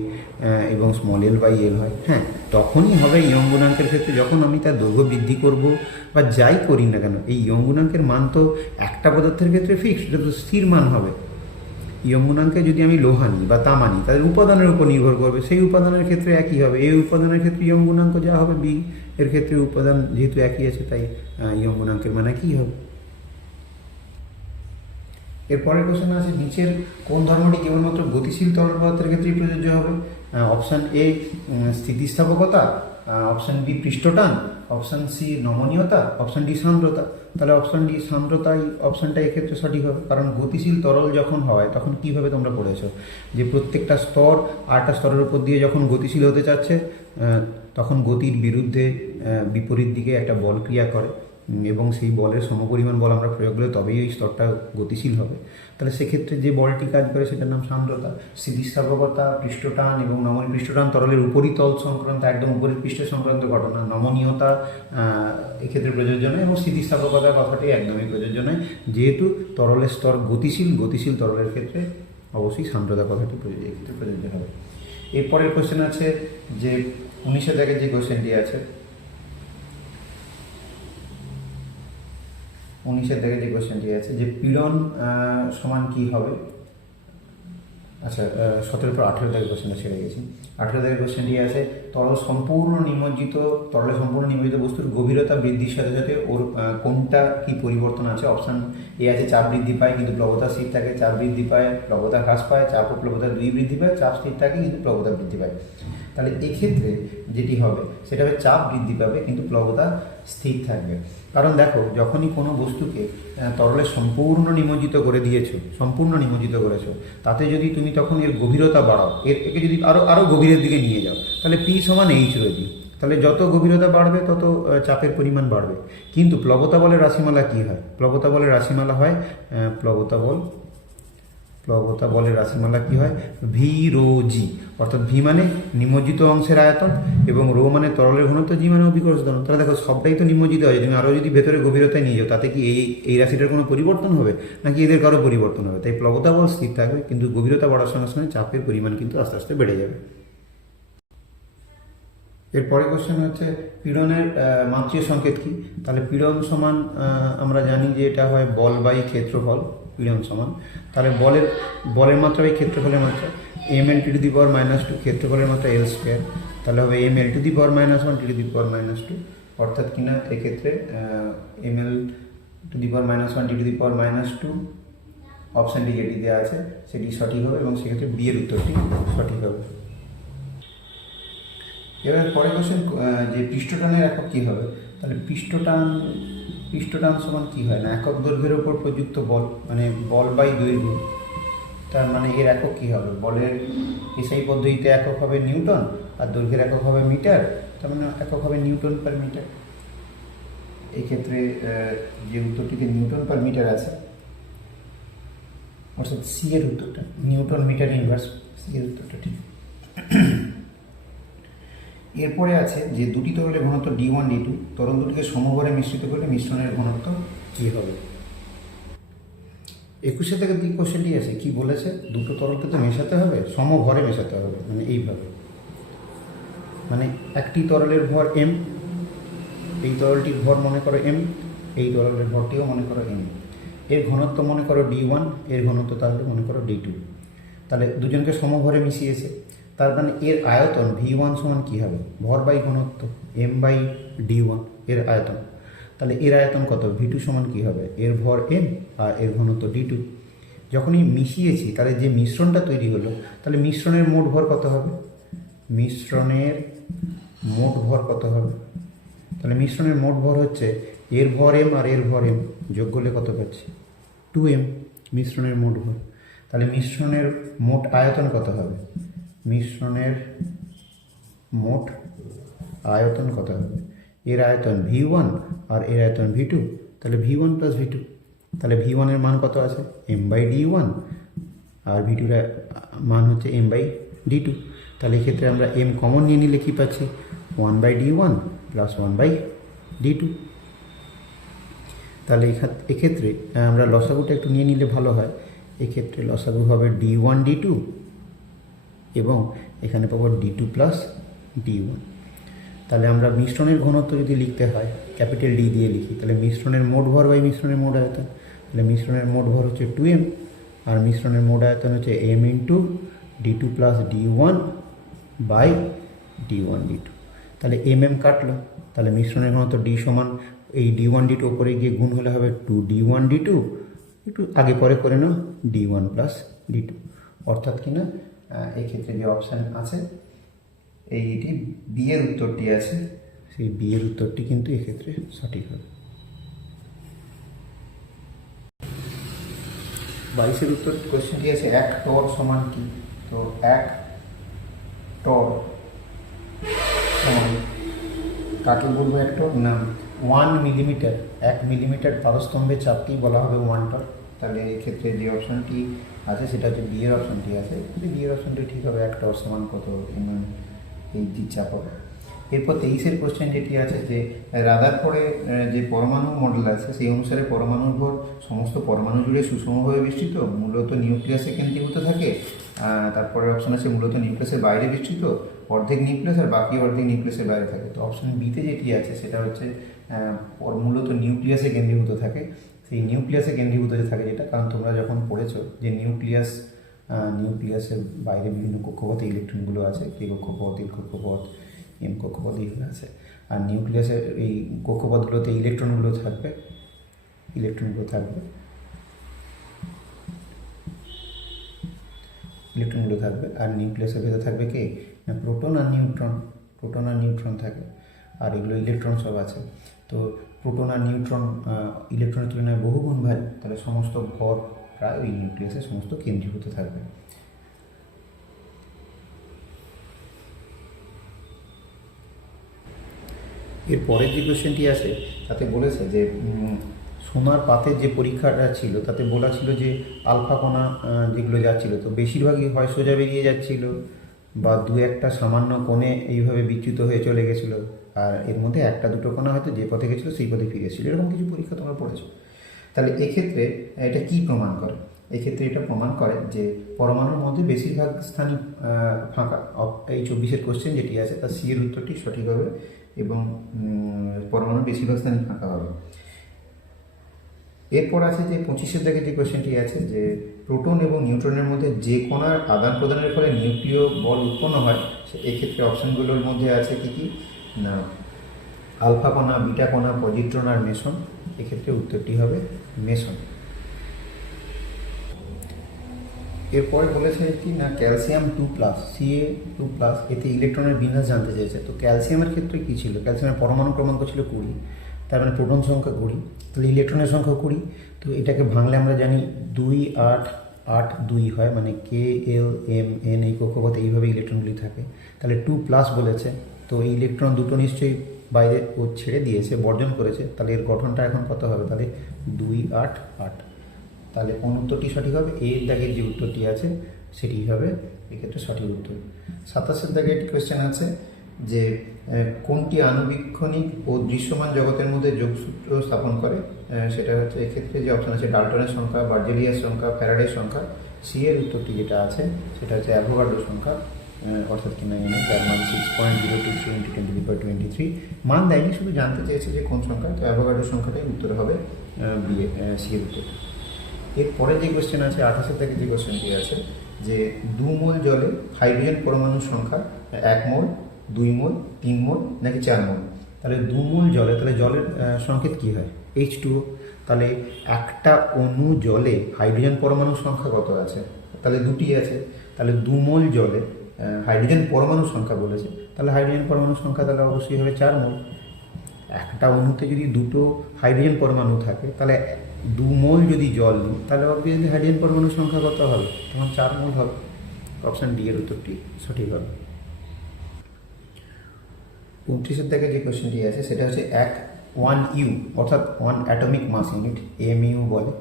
এবং স্মল এল বাই এল হয়। হ্যাঁ, তখনই হবে ইয়ং গুণাঙ্কের ক্ষেত্রে যখন আমি তার দৈর্ঘ্য বৃদ্ধি করব বা যাই করি না কেন। এই ইয়ং গুণাঙ্কের মান তো একটা পদার্থের ক্ষেত্রে ফিক্সড, এটা তো স্থির মান হবে। ইয়ং গুণাঙ্কে যদি আমি লোহা নিই বা তামা নিই, তাদের উপাদানের উপর নির্ভর করবে, সেই উপাদানের ক্ষেত্রে একই হবে। এই উপাদানের ক্ষেত্রে ইয়ং গুণাঙ্ক যা হবে বি, এর ক্ষেত্রে উপাদান যেহেতু একই আছে তাই ইয়ং গুণাঙ্কের মান একই হবে। এরপরের কোশ্চেন আছে নিচের কোন ধর্মটি কেবলমাত্র গতিশীল তরল পদার্থের ক্ষেত্রেই প্রযোজ্য হবে? অপশান এ স্থিতিস্থাপকতা, অপশান বি পৃষ্ঠটান, অপশান সি নমনীয়তা, অপশান ডি সান্দ্রতা। তাহলে অপশান ডি সান্দ্রতাই অপশানটা এক্ষেত্রে সঠিক হবে, কারণ গতিশীল তরল যখন হয় তখন কীভাবে তোমরা পড়েছো যে প্রত্যেকটা স্তর আরেকটা স্তরের উপর দিয়ে যখন গতিশীল হতে চাচ্ছে তখন গতির বিরুদ্ধে বিপরীত দিকে একটা বল ক্রিয়া করে এবং সেই বলের সমপরিমাণ বল আমরা প্রয়োগ করলে তবেই ওই স্তরটা গতিশীল হবে। তাহলে সেক্ষেত্রে যে বলটি কাজ করে সেটার নাম সান্দ্রতা। স্থিতিস্থাপকতা, পৃষ্ঠটান এবং নমনীয়, পৃষ্ঠটান তরলের উপরিতল সংক্রান্ত, একদম উপরের পৃষ্ঠের সংক্রান্ত ঘটনা। নমনীয়তা এক্ষেত্রে প্রযোজ্য নয় এবং স্থিতিস্থাপকতার কথাটি একদমই প্রযোজ্য নয়, যেহেতু তরলের স্তর গতিশীল তরলের ক্ষেত্রে অবশ্যই সান্দ্রতা কথাটি এক্ষেত্রে প্রযোজ্য হবে। এরপরের কোশ্চেন আছে যে 19 দাগের যে কোশ্চেনটি আছে, 19 দাগের যে কোশ্চেনটি আছে যে পীড়ন সমান কি হবে? আচ্ছা, 17 পর 18 দাগের কোশ্চেনটা ছেড়ে গেছি। 18 দাগের কোশ্চেনটি আছে তরলে সম্পূর্ণ নিমজ্জিত বস্তুর গভীরতা বৃদ্ধির সাথে সাথে ওর কোনটা কি পরিবর্তন আছে? অপশান এ আছে চাপ বৃদ্ধি পায় কিন্তু প্লবতা স্থির থাকে, চাপ বৃদ্ধি পায় প্লবতা হ্রাস পায়, চাপ ও প্লবতা দুই বৃদ্ধি পায়, চাপ স্থির থাকে কিন্তু প্লবতা বৃদ্ধি পায়। তাহলে এক্ষেত্রে যেটি হবে সেটা হবে চাপ বৃদ্ধি পাবে কিন্তু প্লবতা স্থির থাকবে। কারণ দেখো, যখনই কোনো বস্তুকে তরলে সম্পূর্ণ নিমজ্জিত করেছো, তাতে যদি তুমি তখন এর গভীরতা বাড়াও, একে যদি আরও গভীরের দিকে নিয়ে যাও, তাহলে পি সমান এইচ রয়েছে। তাহলে যত গভীরতা বাড়বে তত চাপের পরিমাণ বাড়বে। কিন্তু প্লবতা বলের রাশিমালা কী হয়? প্লবতা বলের রাশিমালা হয় কি হয়? ভি রো জি, অর্থাৎ ভি মানে নিমজ্জিত অংশের আয়তন এবং রো মানে তরলের ঘনত্ব, জি মানে অভিকর্ষ ত্বরণ। তাহলে দেখো সবটাই তো নিমজ্জিত আছে, তুমি আরও যদি ভেতরে গভীরতায় নিয়ে যাও তাতে কি এই রাশিটার কোনো পরিবর্তন হবে নাকি এদের কারো পরিবর্তন হবে? তাই প্লবতা বল স্থির থাকবে কিন্তু গভীরতা বাড়ার সঙ্গে সঙ্গে চাপের পরিমাণ কিন্তু আস্তে আস্তে বেড়ে যাবে। এরপরে কোশ্চেন হচ্ছে পীড়নের মাত্রিয় সংকেত কি। তাহলে পীড়ন সমান আমরা জানি যে এটা হয় বল বাই ক্ষেত্রফল, পীড়ন সমান তাহলে বলের মাত্রা বাই ক্ষেত্রফলের মাত্রা M L T to the power -2, ক্ষেত্রফলের মাত্রা এল স্কোয়ার, তাহলে হবে M L to the power -1 T to the power -2, অর্থাৎ কিনা এক্ষেত্রে M L to the power -1 T to the power -2 অপশানটি যেটি দেওয়া আছে সেটি সঠিক হবে এবং সেক্ষেত্রে বি এর উত্তরটি সঠিক হবে। এবার পরের কোশ্চেন যে পৃষ্ঠটানের একক কী হবে। তাহলে পৃষ্ঠটান সমান কী হয় না, একক দৈর্ঘ্যের ওপর প্রযুক্ত বল, মানে বল বাই দৈর্ঘ্য, তার মানে এর একক কী হবে, বলের এসআই পদ্ধতিতে একক হবে নিউটন আর দৈর্ঘ্যের একক হবে মিটার, তার মানে একক হবে নিউটন পার মিটার। এই ক্ষেত্রে যে উত্তরটিতে নিউটন পার মিটার আছে অর্থাৎ সি এর উত্তরটা নিউটন মিটার ইনভার্স, সি এর উত্তরটা ঠিক। এরপরে আছে যে দুটি তরলের ঘনত্ব D1 D2, তরল দুটিকে সমভরে মিশ্রিত করলে মিশ্রণের ঘনত্ব কী হবে। 21 থেকে দুই কোশ্চেনটি আছে কি বলেছে, দুটো তরলকে তো মেশাতে হবে, সমভরে মেশাতে হবে, মানে এইভাবে, মানে একটি তরলের ভর m, এই তরলটির ভর মনে করো m, এই তরলের ভরটিও মনে করো m, এর ঘনত্ব মনে করো D1, এর ঘনত্ব তাহলে মনে করো D2, তাহলে দুজনকে সমভরে মিশিয়েছে, তার মানে এর আয়তন V1 সমান কী হবে, ভর বাই ঘনত্ব m বাই D1 এর আয়তন, তাহলে এর আয়তন কত, V2 সমান কী হবে, এর ভর m আর এর ঘনত্ব D2। যখনই মিশিয়েছি তাহলে যে মিশ্রণটা তৈরি হলো, তাহলে মিশ্রণের মোট ভর কত হবে, মিশ্রণের মোট ভর কত হবে, তাহলে মিশ্রণের মোট ভর হচ্ছে এর ভর m আর এর ভর m যোগ করলে কত পাচ্ছি 2m, মিশ্রণের মোট ভর। তাহলে মিশ্রণের মোট আয়তন কত হবে, মিশ্রণের মোট আয়তন কত হবে, এর আয়তন V1 আর এর আয়তন V2, তাহলে V1 প্লাস V2, তাহলে V1 এর মান কত আছে m by D1 R V2 এর মান হচ্ছে m বাই D2, তাহলে এক্ষেত্রে আমরা m কমন নিয়ে নিলে কী পাচ্ছি 1 by D1 plus 1 by D2। তাহলে এক্ষেত্রে আমরা লসাগুটা একটু নিয়ে নিলে ভালো হয়, এক্ষেত্রে লসাগু হবে D1 D2 এবং এখানে পাবো D2 প্লাস D1। তাহলে আমরা মিশ্রণের ঘনত্ব যদি লিখতে হয় ক্যাপিটাল D দিয়ে লিখি, তাহলে মিশ্রণের মোট ভর বাই মিশ্রণের মোট আয়তন, তাহলে মিশ্রণের মোট ভর হচ্ছে 2m আর মিশ্রণের মোট আয়তন হচ্ছে m into D2 plus D1 by D1 D2, তাহলে mm কাটলো, তাহলে মিশ্রণের ঘনত্ব D সমান এই D1 D2 ওপরে গিয়ে গুণ হলে হবে 2D1 D2, একটু আগে পরে করে নাও D1 প্লাস D2, অর্থাৎ কিনা এই ক্ষেত্রে যে অপশান আছে এইটি বি এর উত্তরটি আছে, সেই বি এর উত্তরটি কিন্তু এক্ষেত্রে সঠিক হবে। 22 উত্তর কোশ্চেনটি আছে 1 টর সমান কি। তো 1 টর সমান কাকে বলবো, 1 টর না 1 মিলিমিটার, 1 মিলিমিটার তারস্তম্ভের চাপকেই বলা হবে 1 টর। তাহলে এক্ষেত্রে যে অপশানটি আছে সেটা হচ্ছে বি এর অপশানটি আছে, বি এর অপশানটি ঠিক হবে, 1 টর সমান কত এই জি চাপ হবে। এরপর 23 কোশ্চেন যেটি আছে যে রাদারফোর্ডের যে পরমাণু মডেল আছে সেই অনুসারে পরমাণুর ভর সমস্ত পরমাণু জুড়ে সুষমভাবে বিস্তৃত, মূলত নিউক্লিয়াসে কেন্দ্রীভূত থাকে, তারপরে অপশান আছে মূলত নিউক্লিয়াসের বাইরে বিস্তৃত, অর্ধেক নিউক্লিয়াস আর বাকি অর্ধেক নিউক্লিয়াসের বাইরে থাকে। তো অপশান বিতে যেটি আছে সেটা হচ্ছে মূলত নিউক্লিয়াসে কেন্দ্রীভূত থাকে, সেই নিউক্লিয়াসে কেন্দ্রীভূত যে থাকে যেটা, কারণ তোমরা যখন পড়েছো যে নিউক্লিয়াসের বাইরে বিভিন্ন কক্ষপথে ইলেকট্রনগুলো আছে, এই কক্ষপথ এই কক্ষপথ এম কক্ষপথ এইগুলো আছে, আর নিউক্লিয়াসের এই কক্ষপথগুলোতে ইলেকট্রনগুলো থাকবে আর নিউক্লিয়াসের ভেতরে থাকবে কি না প্রোটন আর নিউট্রন থাকে, আর এগুলো ইলেকট্রন সব আছে। তো প্রোটন আর নিউট্রন ইলেকট্রনের তুলনায় বহুগুণ ভারী, তাহলে সমস্ত ভর প্রায় ওই নিউক্লিয়াসে সমস্ত কেন্দ্রীভূত থাকবে। এর পরের যে কোশ্চেনটি আছে তাতে বলেছে যে সোনার পাতের যে পরীক্ষাটা ছিল তাতে বলা ছিল যে আলফা কণা যেগুলো যাচ্ছিল তো বেশিরভাগই হয় সোজা বেরিয়ে যাচ্ছিল বা দু একটা সামান্য কোণে এইভাবে বিচ্যুত হয়ে চলে গেছিলো, আর এর মধ্যে একটা দুটো কণা হয়তো যে পথে গেছিলো সেই পথে ফিরে এসেছিলো, এরকম কিছু পরীক্ষা তোমরা পড়েছো। তাহলে এক্ষেত্রে এটা কি প্রমাণ করে, এক্ষেত্রে এটা প্রমাণ করে যে পরমাণুর মধ্যে বেশিরভাগ স্থান ফাঁকা। এই 24-এর কোশ্চেন যেটি আছে তার সি এর উত্তরটি সঠিক হবে এবং পরমাণুর বেশিরভাগ স্থানই ফাঁকা হবে। এরপর আছে যে 25-এর দাগে যে কোশ্চেনটি আছে যে প্রোটন এবং নিউট্রনের মধ্যে যে কণার আদান প্রদানের ফলে নিউক্লিয় বল উৎপন্ন হয়, এক্ষেত্রে অপশানগুলোর মধ্যে আছে কি কি না আলফা কণা, বিটা কণা, পজিট্রন আর মেসন। এক্ষেত্রে উত্তরটি হবে মেসন। এরপরে বলেছে কি না ক্যালসিয়াম 2+, Ca2+, এতে ইলেকট্রনের বিন্যাস জানতে চেয়েছে। তো ক্যালসিয়ামের ক্ষেত্রে কী ছিল, ক্যালসিয়ামের পরমাণু ক্রমাঙ্ক ছিল 20, তার মানে প্রোটন সংখ্যা 20, তাহলে ইলেকট্রনের সংখ্যা 20। তো এটাকে ভাঙলে আমরা জানি 2, 8, 8, 2 হয়, মানে K, L, M, N এই কক্ষপথে এইভাবে ইলেকট্রনগুলি থাকে। তাহলে 2+ বলেছে, তো এই ইলেকট্রন দুটো নিশ্চয়ই বাইরে ও ছেড়ে দিয়েছে, বর্জন করেছে। তাহলে এর গঠনটা এখন কত হবে, তাহলে 2, 8, 8। তাহলে কোন উত্তরটি সঠিক হবে, এর দাগের যে উত্তরটি আছে সেটি হবে এক্ষেত্রে সঠিক উত্তর। 27-এর দাগে একটি কোয়েশ্চেন আছে যে কোনটি আণুবীক্ষণিক ও দৃশ্যমান জগতের মধ্যে যোগসূত্র স্থাপন করে, সেটা হচ্ছে এক্ষেত্রে যে অপশান আছে ডাল্টনের সংখ্যা, বার্জেলিয়াস সংখ্যা, ফ্যারাডের সংখ্যা। সি এর উত্তরটি যেটা আছে সেটা হচ্ছে অ্যাভোগাড্রো সংখ্যা, অর্থাৎ কিনা এনে যার মান 6.023 × 10⁻23। মান দেয়নি, শুধু জানতে চেয়েছে যে কোন সংখ্যা, তো অ্যাভোগাড্রো সংখ্যাটাই উত্তর হবে সি এর উত্তর। এরপরে যে কোয়েশ্চেন আছে 28-এর থেকে যে কোয়েশ্চেনটি আছে যে 2 মোল জলে হাইড্রোজেন পরমাণুর সংখ্যা 1 মোল, 2 মোল, 3 মোল নাকি 4 মোল। তাহলে 2 মোল জলে, তাহলে জলের সংকেত কী হয়, H2O। তাহলে একটা অণু জলে হাইড্রোজেন পরমাণুর সংখ্যা কত আছে, তাহলে 2টি আছে। তাহলে 2 মোল জলে হাইড্রোজেন পরমাণুর সংখ্যা বলেছে, তাহলে হাইড্রোজেন পরমাণুর সংখ্যা তাহলে অবশ্যই হবে 4 মোল। একটা অণুতে যদি দুটো হাইড্রোজেন পরমাণু থাকে, তাহলে 2 মোল যদি জল নিই, তাহলে অবভিয়াসলি হাইড্রোজেন পরমাণুর সংখ্যা কত হবে, তখন 4 মোল হবে। অপশান ডি এর উত্তরটি সঠিক হবে। 29-এর থেকে যে কোয়েশ্চেনটি আছে সেটা হচ্ছে 1U অর্থাৎ 1 অ্যাটমিক মাস ইউনিট, AMU বলে।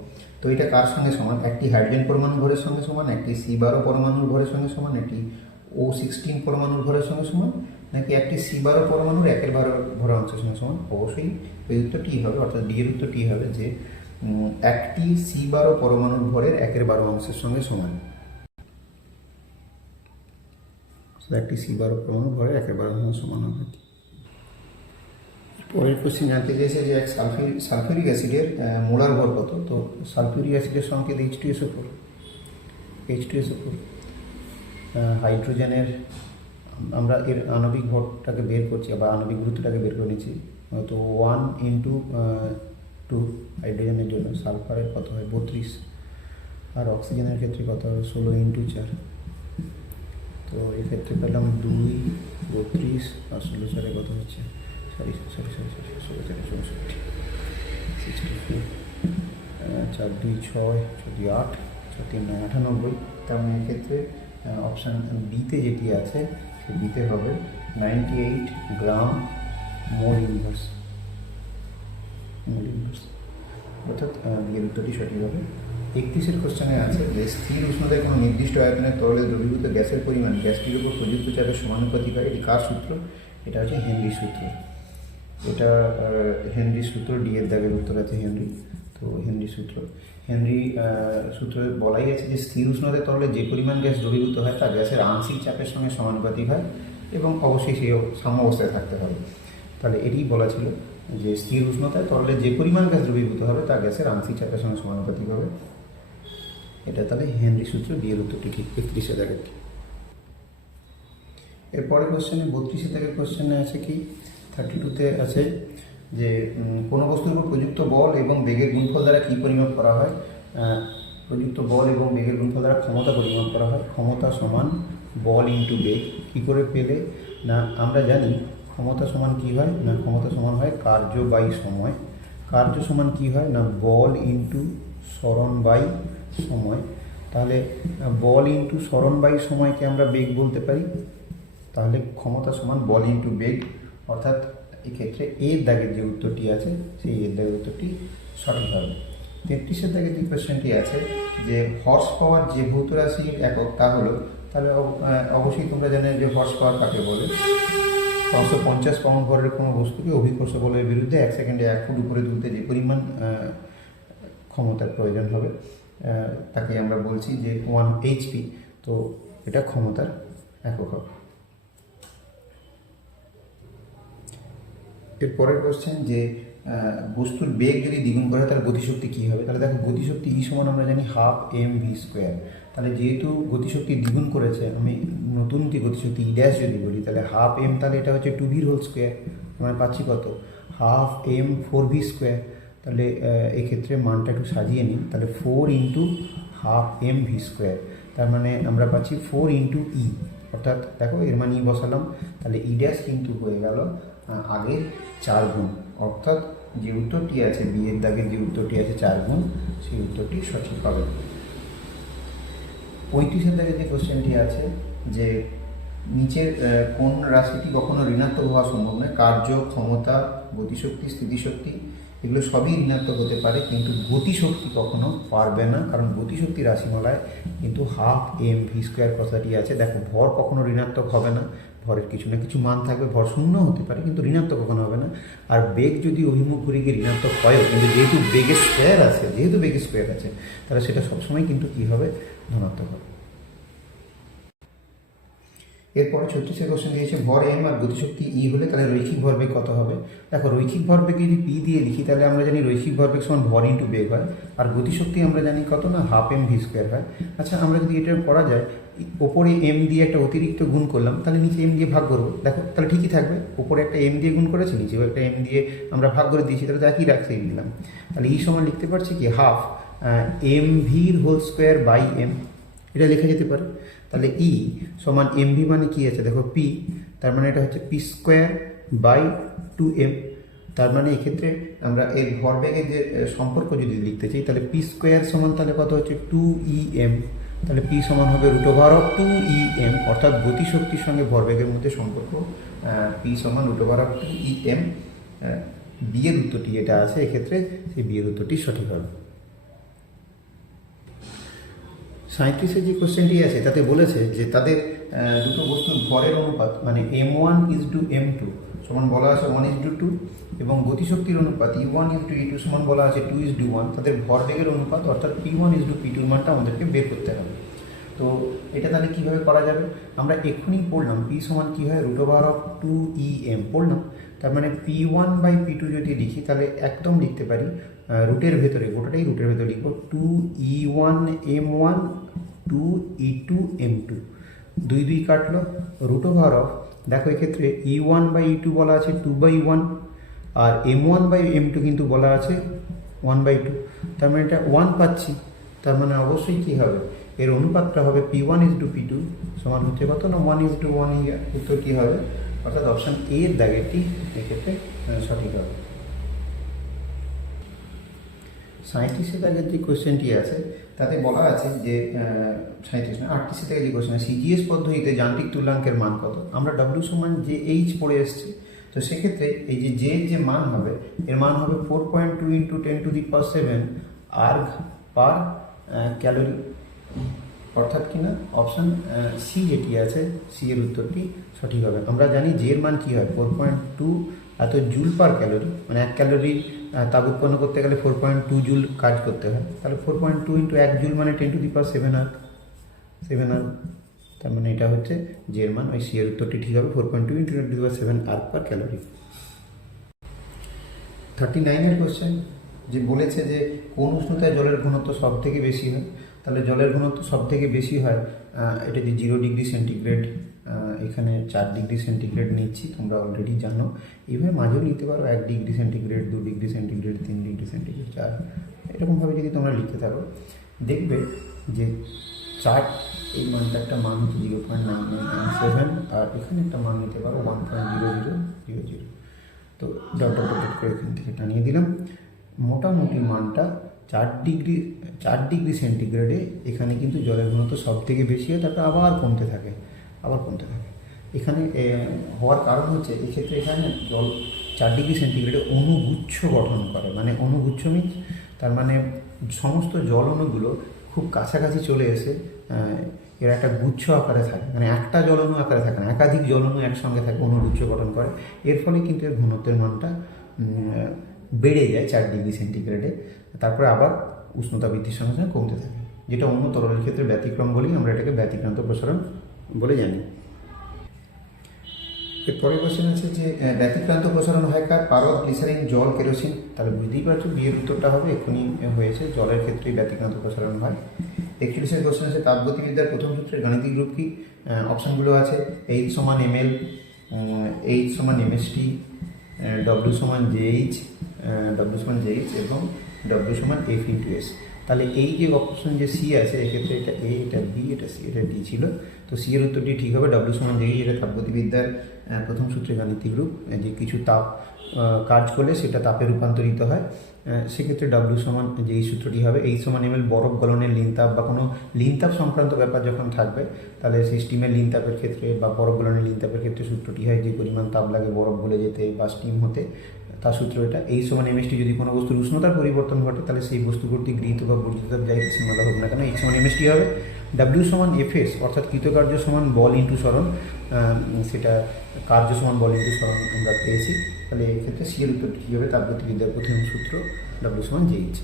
তো এটা কার সঙ্গে সমান, একটি হাইড্রোজেন পরমাণুর ভরের সঙ্গে সমান, একটি C12 পরমাণুর ভরের সঙ্গে সমান, একটি O16 পরমাণুর ভরের সঙ্গে সমান, নাকি একটি C12 পরমাণুর 1/12 ভরের অংশের সঙ্গে সমান। অবশ্যই এই উত্তরটি হবে, অর্থাৎ ডি এর উত্তরটি হবে যে একটি C12 পরমাণুর ভরের 1/12 অংশের সঙ্গে সমান। একটি C12 পরমাণুর ভরের 1/12 অংশের সমান হবে। পরের কোশ্চেন জানতে চেয়েছে যে এক সালফিউরিক অ্যাসিডের মোলার ভর কত। তো সালফিউরিক অ্যাসিডের সংকেত H2SO4। H2SO4 হাইড্রোজেনের আমরা এর আণবিক ভরটাকে বের করছি বা আণবিক গুরুত্বটাকে বের করে নিচ্ছি। তো 1 × 2 হাইড্রোজেনের জন্য, সালফারের কত হয় 32, আর অক্সিজেনের ক্ষেত্রে কত হবে 16 × 4। তো এক্ষেত্রে পেলাম 2, 32 আর 16 4 কত হচ্ছে, সরি 16 4 64, 64, 4 2 6, 4 2 8, 4 3 9 98। তার মানে এক্ষেত্রে অপশান বিতে যেটি আছে সে বিতে হবে 98 গ্রাম মোল ইনভার্স, অর্থাৎ এর উত্তরটি সঠিক হবে। 31-এর কোশ্চেনে আছে যে স্থির উষ্ণতায় কোনো নির্দিষ্ট আয়তনের তরলে দ্রবীভূত গ্যাসের পরিমাণ গ্যাসটির উপর প্রযুক্ত চাপের সমানুপাতিক হয়। এটি কার সূত্র, এটা হচ্ছে হেনরির সূত্র। এটা হেনরির সূত্র, ডি এর দাগের উত্তর আছে হেনরি। তো হেনরি সূত্রে বলাই আছে যে স্থির উষ্ণতায় তরলে যে পরিমাণ গ্যাস দ্রবীভূত হয় তা গ্যাসের আংশিক চাপের সঙ্গে সমানুপাতিক হয় এবং অবশ্যই সেই সাম্য অবস্থায় থাকতে হবে। তাহলে এটিই বলা ছিল যে স্থির উষ্ণতায় তরলে যে পরিমাণ গ্যাস দ্রবীভূত হবে তা গ্যাসের আংশিক চাপের সঙ্গে সমানুপাতিক হবে। এটা তাহলে হেনরি সূত্র, ডি এর উত্তরটি ঠিক। 31-এর দাগের। এরপরে কোশ্চেনে 32-এর দাগের কোশ্চেনে আছে কি 32-তে আছে যে কোনো বস্তুর উপর প্রযুক্ত বল এবং বেগের গুণফল দ্বারা কী পরিমাপ করা হয়। প্রযুক্ত বল এবং বেগের গুণফল দ্বারা ক্ষমতা পরিমাপ করা হয়। ক্ষমতা সমান বল ইন্টু বেগ। কী করে পেলে না, আমরা জানি ক্ষমতা সমান কী হয় না, ক্ষমতা সমান হয় কার্য বাই সময়। কার্য সমান কী হয় না, বল ইন্টু সরণ বাই সময়। তাহলে বল ইন্টু সরণ বাই সময়কে আমরা বেগ বলতে পারি। তাহলে ক্ষমতা সমান বল ইন্টু বেগ, অর্থাৎ এক্ষেত্রে এর দাগের যে উত্তরটি আছে সেই এর দাগের উত্তরটি সঠিক হবে। 33-এর দাগের যে কোয়েশ্চেনটি আছে যে হর্স পাওয়ার যে ভৌত রাশির একক তা হলো, তাহলে অবশ্যই তোমরা জানো যে হর্স পাওয়ার কাকে বলে। 550 পাউন্ড ভরের কোনো বস্তুকে অভিকর্ষ বলের বিরুদ্ধে 1 সেকেন্ডে 1 ফুট উপরে তুলতে যে পরিমাণ ক্ষমতার প্রয়োজন হবে তাকে আমরা বলছি যে 1 HP। তো এটা ক্ষমতার একক হবে। এর পরের কোশ্চেন যে বস্তুর বেগ যদি দ্বিগুণ করা হয় তাহলে গতিশক্তি কী হবে। তাহলে দেখো গতিশক্তি ই সমান আমরা জানি 12mv²। তাহলে যেহেতু গতিশক্তি দ্বিগুণ করেছে, আমি নতুন যে গতিশক্তি ই ড্যাশ যদি বলি তাহলে 12m, তাহলে এটা হচ্ছে 2v²। মানে পাচ্ছি কত 12m4v²। তাহলে এক্ষেত্রে মানটা একটু সাজিয়ে নিই, তাহলে 4 × 12mv²। তার মানে আমরা পাচ্ছি 4 × e, অর্থাৎ দেখো এর মানে ই বসালাম, তাহলে ই ড্যাশ কিন্তু হয়ে গেল আগের 4 গুণ, অর্থাৎ যে উত্তরটি আছে বি এর দাগের যে উত্তরটি আছে 4 গুণ, সেই উত্তরটি সঠিক হবে। 35-এর দাগের যে কোশ্চেনটি আছে যে নিচের কোন রাশিটি কখনো ঋণাত্মক হওয়া সম্ভব নয়। কার্য, ক্ষমতা, গতিশক্তি, স্থিতিশক্তি এগুলো সবই ঋণাত্মক হতে পারে, কিন্তু গতিশক্তি কখনো পারবে না, কারণ গতিশক্তি রাশিমালায় কিন্তু 12mv² কথাটি আছে। দেখো ভর কখনো ঋণাত্মক হবে না, ভরের কিছু না কিছু মান থাকবে, ভর শূন্য হতে পারে কিন্তু ঋণাত্মক কখনো হবে না। আর বেগ যদি অভিমুখ ঘুরে গিয়ে ঋণাত্মক হয়ও, কিন্তু যেহেতু বেগের স্কোয়ার আছে তাহলে সেটা সবসময় কিন্তু কী হবে, ধনাত্মক হবে। এরপরে 36-এর কোশ্চেন দিয়েছে ভর এম আর গতিশক্তি ই হলে তাহলে রৈখিক ভরবেগ কত হবে। দেখো রৈখিক ভরবেগ যদি পি দিয়ে লিখি তাহলে আমরা জানি রৈখিক ভরবেগ সমান ভর ইন্টু বেগ হয়, আর গতিশক্তি আমরা জানি কত না 12mv² হয়। আচ্ছা আমরা যদি এটা করা যায়, ওপরে এম দিয়ে একটা অতিরিক্ত গুণ করলাম, তাহলে নিচে এম দিয়ে ভাগ করবো, দেখো তাহলে ঠিকই থাকবে। ওপরে একটা এম দিয়ে গুণ করেছি, নিচেও একটা এম দিয়ে আমরা ভাগ করে দিয়েছি, তাহলে একই রাখতে দিলাম। তাহলে ই সমান লিখতে পারছি কি 12mv²/m, এটা লেখা যেতে পারে। তাহলে ই সমান এমভি মানে কি আছে দেখো পি, তার মানে এটা হচ্ছে p²/2m। তার মানে এক্ষেত্রে আমরা এর ভরবেগের যে সম্পর্ক যদি লিখতে চাই তাহলে p² সমান তাহলে কত হচ্ছে 2em। তাহলে p সমান হবে √2em, অর্থাৎ গতিশক্তির সঙ্গে ভরবেগের মধ্যে সম্পর্ক p সমান √2em। বিয়ের উত্তরটি যেটা আছে এক্ষেত্রে সেই বিয়ের উত্তরটি সঠিক হবে। 37-এর যে কোশ্চেনটি আছে তাতে বলেছে যে তাদের দুটো বস্তুর ভরের অনুপাত মানে m1:m2 সমান বলা আছে 1:2, এবং গতিশক্তির অনুপাত e1:e2 সমান বলা আছে 2:1। তাদের ভরবেগের অনুপাত অর্থাৎ p1:p2 মানটা আমাদেরকে বের করতে হবে। তো এটা তাহলে কীভাবে করা যাবে, আমরা এক্ষুনি পড়লাম p সমান কী হয় √2em পড়লাম। তার মানে p1/p2 যদি লিখি তাহলে একদম লিখতে পারি রুটের ভেতরে, গোটাটাই রুটের ভেতরে লিখব 2e1m1 2e2m2, 2 কাটলো √, দেখো এক্ষেত্রে e1/e2 বলা আছে 2/1, আর m1/m2 কিন্তু বলা আছে 1/2। তার মানে এটা 1 পাচ্ছি, তার মানে অবশ্যই কী হবে এর অনুপাতটা হবে p1:p2 সমান হচ্ছে কত না 1:1। উত্তর কী হবে, অর্থাৎ অপশান এ এর দাগেরটি এক্ষেত্রে সঠিক হবে। 37-এর দাগের যে কোয়েশ্চেনটি আছে তাতে বলা আছে যে 38 থেকে যে কোয়েশ্চেন সিজিএস পদ্ধতিতে যান্ত্রিক তুল্যাঙ্কের মান কত। আমরা ডব্লিউ সমান যে এইচ পড়ে এসেছি, তো সেক্ষেত্রে এই যে জে যে মান হবে এর মান হবে 4.2 × 10⁷ আর্গ পার ক্যালোরি, অর্থাৎ কিনা অপশান সি যেটি আছে সি এর উত্তরটি সঠিক হবে। আমরা জানি যে এর মান কী হয় 4.2 এত জুল পার ক্যালোরি, মানে 1 ক্যালোরি তাপ উৎপন্ন করতে গেলে 4.2 জুল কাজ করতে হয়। তাহলে 4.2 × 1 জুল মানে 10⁷ আর্গ, 7 আর্গ। তার মানে এটা হচ্ছে যে এর মান, ওই সি এর উত্তরটি ঠিক হবে 4.2 × 10⁷ আর্গ পার ক্যালোরি। 39-এর কোশ্চেন যে বলেছে যে কোন উষ্ণতায় জলের ঘনত্ব সব থেকে বেশি হয়। তাহলে জলের ঘনত্ব সব থেকে বেশি হয় এটা যে 0°C, এখানে 4°C নিচ্ছি, তোমরা অলরেডি জানো। এইভাবে মাঝেও নিতে পারো 1°C, 2°C, 3°C, 4, এরকমভাবে যদি তোমরা লিখতে থাকো দেখবে যে 4 এই মানটা একটা মান হচ্ছে 0.9997, আর এখানে একটা মান নিতে পারো 1.0000। তো ডট ডট ডট করে এখান থেকে টানিয়ে দিলাম। মোটামুটি মানটা 4°C এখানে কিন্তু জলের ঘনত্ব সব থেকে বেশি হয়, তারপরে আবার কমতে থাকে। এখানে হওয়ার কারণ হচ্ছে এক্ষেত্রে এখানে জল 4°C অণুগুচ্ছ গঠন করে, মানে অণুগুচ্ছ মিন্স তার মানে সমস্ত জল অণুগুলো খুব কাছাকাছি চলে এসে এরা একটা গুচ্ছ আকারে থাকে, মানে একটা জল অণু আকারে থাকে না, একাধিক জল অণু একসঙ্গে থাকে, অণুগুচ্ছ গঠন করে। এর ফলে কিন্তু এর ঘনত্বের মানটা বেড়ে যায় 4°C। তারপরে আবার উষ্ণতা বৃদ্ধির সঙ্গে সঙ্গে কমতে থাকে, যেটা অন্য তরলের ক্ষেত্রে ব্যতিক্রম বলেই আমরা এটাকে ব্যতিক্রান্ত প্রসারণ বলে জানি। এরপরে কোশ্চেন আছে যে ব্যতিক্রান্ত প্রসারণ হয় কার? পারদ, গ্লিসারিন, জল, কেরোসিন। তাহলে বুঝতেই পারছো বিয়ের উত্তরটা হবে এক্ষুনি হয়েছে, জলের ক্ষেত্রেই ব্যতিক্রান্ত প্রসারণ হয়। 41 কোশ্চেন আছে তাপগতিবিদ্যার প্রথম সূত্রের গাণিতিক রূপ কি? অপশানগুলো আছে H সমান ml, H সমান mst, W সমান JH, W সমান JH এবং W সমান F ইন্টু S। তাহলে এই যে অপশন যে সি আছে এক্ষেত্রে এটা এ, এটা বি, এটা সি, এটা ডি ছিল। তো সি এর উত্তরটি ঠিক হবে, W সমান JH। এটা তাপগতিবিদ্যার প্রথম সূত্রের গাণিতিক রূপ, যে কিছু তাপ কাজ করলে সেটা তাপে রূপান্তরিত হয়, সেক্ষেত্রে W সমান যেই সূত্রটি হবে। H সমান ml বরফ গলনের লিন তাপ বা কোনো লিন তাপ সংক্রান্ত ব্যাপার যখন থাকবে তাহলে সেই স্টিমের লিন তাপের ক্ষেত্রে বা বরফ গলনের লিন তাপের ক্ষেত্রে সূত্রটি হয় যে পরিমাণ তাপ লাগে বরফ গলে যেতে বা স্টিম হতে, তার সূত্র এটা। H সমান mst যদি কোনো বস্তুর উষ্ণতার পরিবর্তন ঘটে তাহলে সেই বস্তু কর্তৃক গৃহীত বা বর্জিত তাপ যাই সীমালা হোক না কেন H সমান mst হবে। W সমান Fs অর্থাৎ কৃতকার্য সমান বল ইন্টু সরণ, সেটা কার্য সমান বল ইন্টু সরণ আমরা পেয়েছি। তাহলে এক্ষেত্রে সি এর উত্তরটি কী হবে? তাপগতিবিদ্যার প্রথম সূত্র W সমান JH।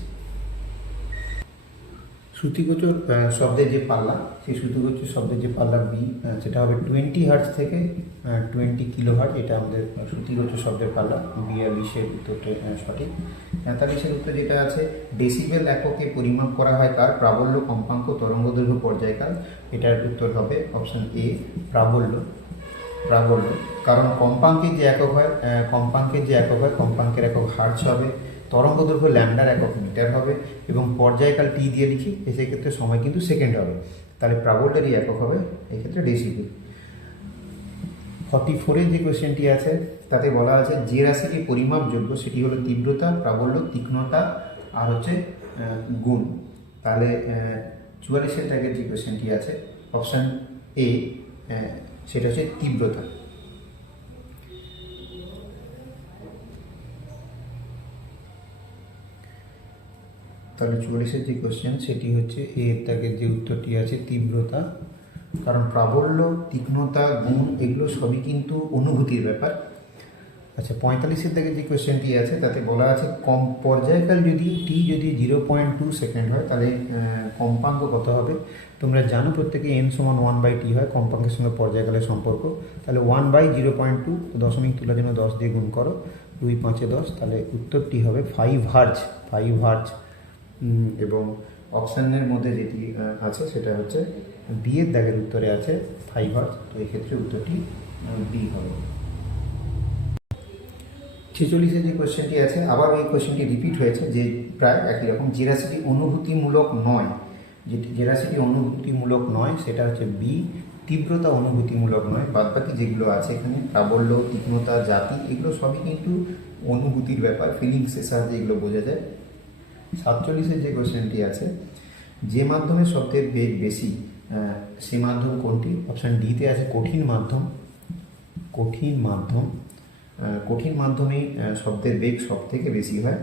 শ্রুতিগোচর শব্দের যে পাল্লা, সেই শ্রুতিগোচর শব্দের যে পাল্লা বি, সেটা হবে 20 হার্টজ থেকে 20 কিলো হার্টজ। এটা আমাদের শ্রুতিগোচর শব্দের পাল্লা। 42 উত্তরটা সঠিক। 43 উত্তর যেটা আছে ডেসিবেল এককে পরিমাপ করা হয় কার? প্রাবল্য, কম্পাঙ্ক, তরঙ্গদৈর্ঘ্য, পর্যায়কাল। এটার উত্তর হবে অপশান এ, প্রাবল্য। প্রাবল্য, কারণ কম্পাঙ্কের যে একক হয় কম্পাঙ্কের একক হার্টজ হবে, তরঙ্গদৈর্ঘ্য ল্যাম্ডার একক মিটার হবে এবং পর্যায়কাল টি দিয়ে লিখি, সেক্ষেত্রে সময় কিন্তু সেকেন্ড হবে। তাহলে প্রাবল্যেরই একক হবে এক্ষেত্রে ডেসিবেল। 44 যে কোয়েশ্চেনটি আছে তাতে বলা আছে যে রাশিটি পরিমাপযোগ্য সেটি হলো তীব্রতা, প্রাবল্য, তীক্ষ্ণতা আর হচ্ছে গুণ। তাহলে 44 দাগের যে কোয়েশ্চেনটি আছে অপশান এ, সেটা হচ্ছে তীব্রতা। তাহলে 44 যে কোয়েশ্চেন সেটি হচ্ছে এ দাগের যে উত্তরটি আছে তীব্রতা, কারণ প্রাবল্য, তীক্ষ্ণতা, গুণ এগুলো সবই কিন্তু অনুভূতির ব্যাপার। আচ্ছা 45 দাগের যে কোয়েশ্চেনটি আছে তাতে বলা আছে পর্যায়কাল যদি টি 0.2 সেকেন্ড হয় তাহলে কম্পাঙ্ক কত হবে? তোমরা জানো প্রত্যেকে n সমান 1/t হয় কম্পাঙ্কের সঙ্গে পর্যায়কালের সম্পর্ক। তাহলে 1/0.2 দশমিক তোলার জন্য 10 দিয়ে গুণ করো, 2 5 10, তাহলে উত্তরটি হবে 5 হার্জ। এবং অপশানের মধ্যে যেটি আছে সেটা হচ্ছে বি এর দাগের উত্তরে আছে 5 হার্জ। তো এক্ষেত্রে উত্তরটি বি হবে। 46 যে কোয়েশ্চেনটি আছে আবার এই কোয়েশ্চেনটি রিপিট হয়েছে, যে প্রায় একই রকম। যে রাশিটি অনুভূতিমূলক নয় সেটা হচ্ছে বি, তীব্রতা অনুভূতিমূলক নয়। বাদবাকি যেগুলো আছে এখানে প্রাবল্য, তীক্ষ্ণতা, জাতি এগুলো সবই কিন্তু অনুভূতির ব্যাপার, ফিলিংসের সাহায্যে এগুলো বোঝা যায়। 47 যে কোয়েশ্চেনটি আছে যে মাধ্যমে শব্দের বেগ বেশি সে মাধ্যম কোনটি? অপশান ডিতে আছে কঠিন মাধ্যমেই শব্দের বেগ সব থেকে বেশি হয়।